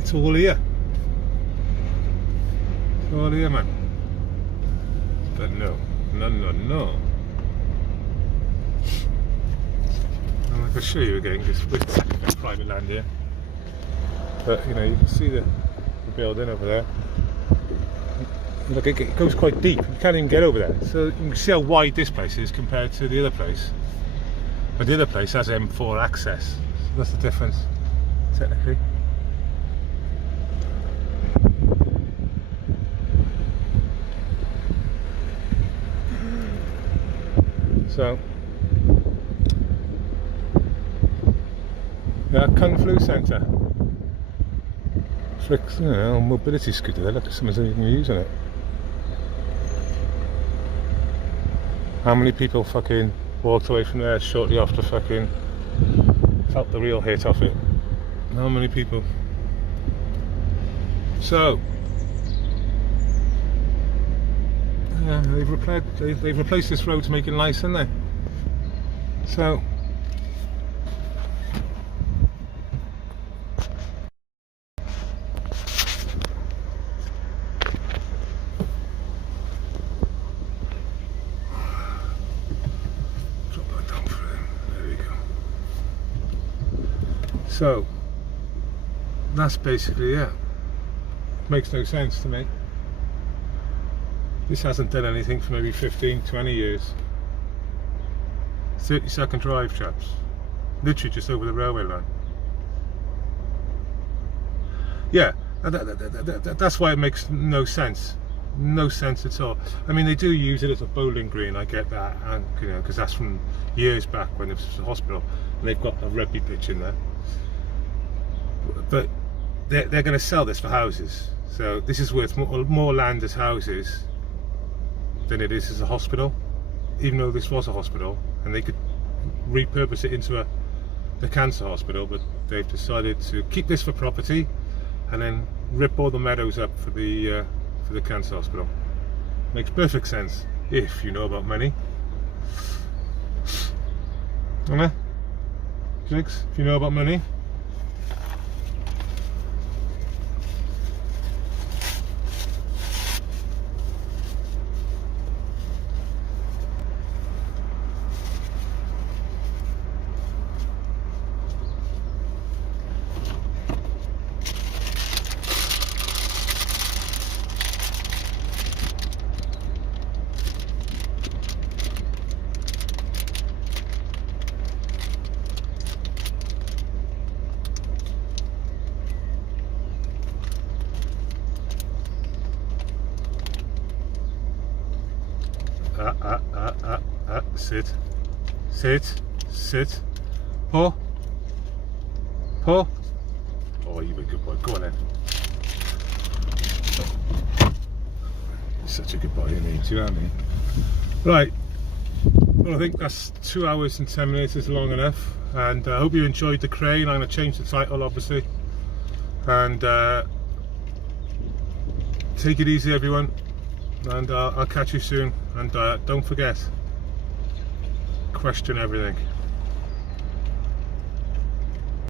It's all here. It's all here, man. But no. And I can show you again because we're technically private land here. But you know, you can see the building over there. Look, it goes quite deep. You can't even get over there. So you can see how wide this place is compared to the other place. But the other place has M4 access. So that's the difference, technically. So, yeah, Kung Flu Centre. Fricks, you know, mobility scooter there. Look, someone's even using it. How many people fucking walked away from there shortly after fucking felt the real hit off it? How many people? So, yeah, they've replaced this road to make it nice, haven't they? So, drop that down for him. There we go. So, that's basically it. Makes no sense to me. This hasn't done anything for maybe 15, 20 years. 30-second drive, chaps. Literally just over the railway line. Yeah, that's why it makes no sense. No sense at all. I mean, they do use it as a bowling green, I get that, and you know, because that's from years back when it was a hospital, and they've got a rugby pitch in there. But they're going to sell this for houses. So this is worth more land as houses than it is as a hospital, even though this was a hospital and they could repurpose it into the cancer hospital, but they've decided to keep this for property and then rip all the meadows up for the cancer hospital. Makes perfect sense if you know about money. Anna? Jigs, if you know about money. Sit. Sit. Sit. Paw. Paw. Oh, you're a good boy. Go on then. You're such a good boy, isn't he? Do you know what I mean? Right. Well, I think that's 2 hours and 10 minutes is long enough. And I hope you enjoyed the crane. I'm going to change the title, obviously. And take it easy, everyone. And I'll catch you soon. And don't forget, question everything.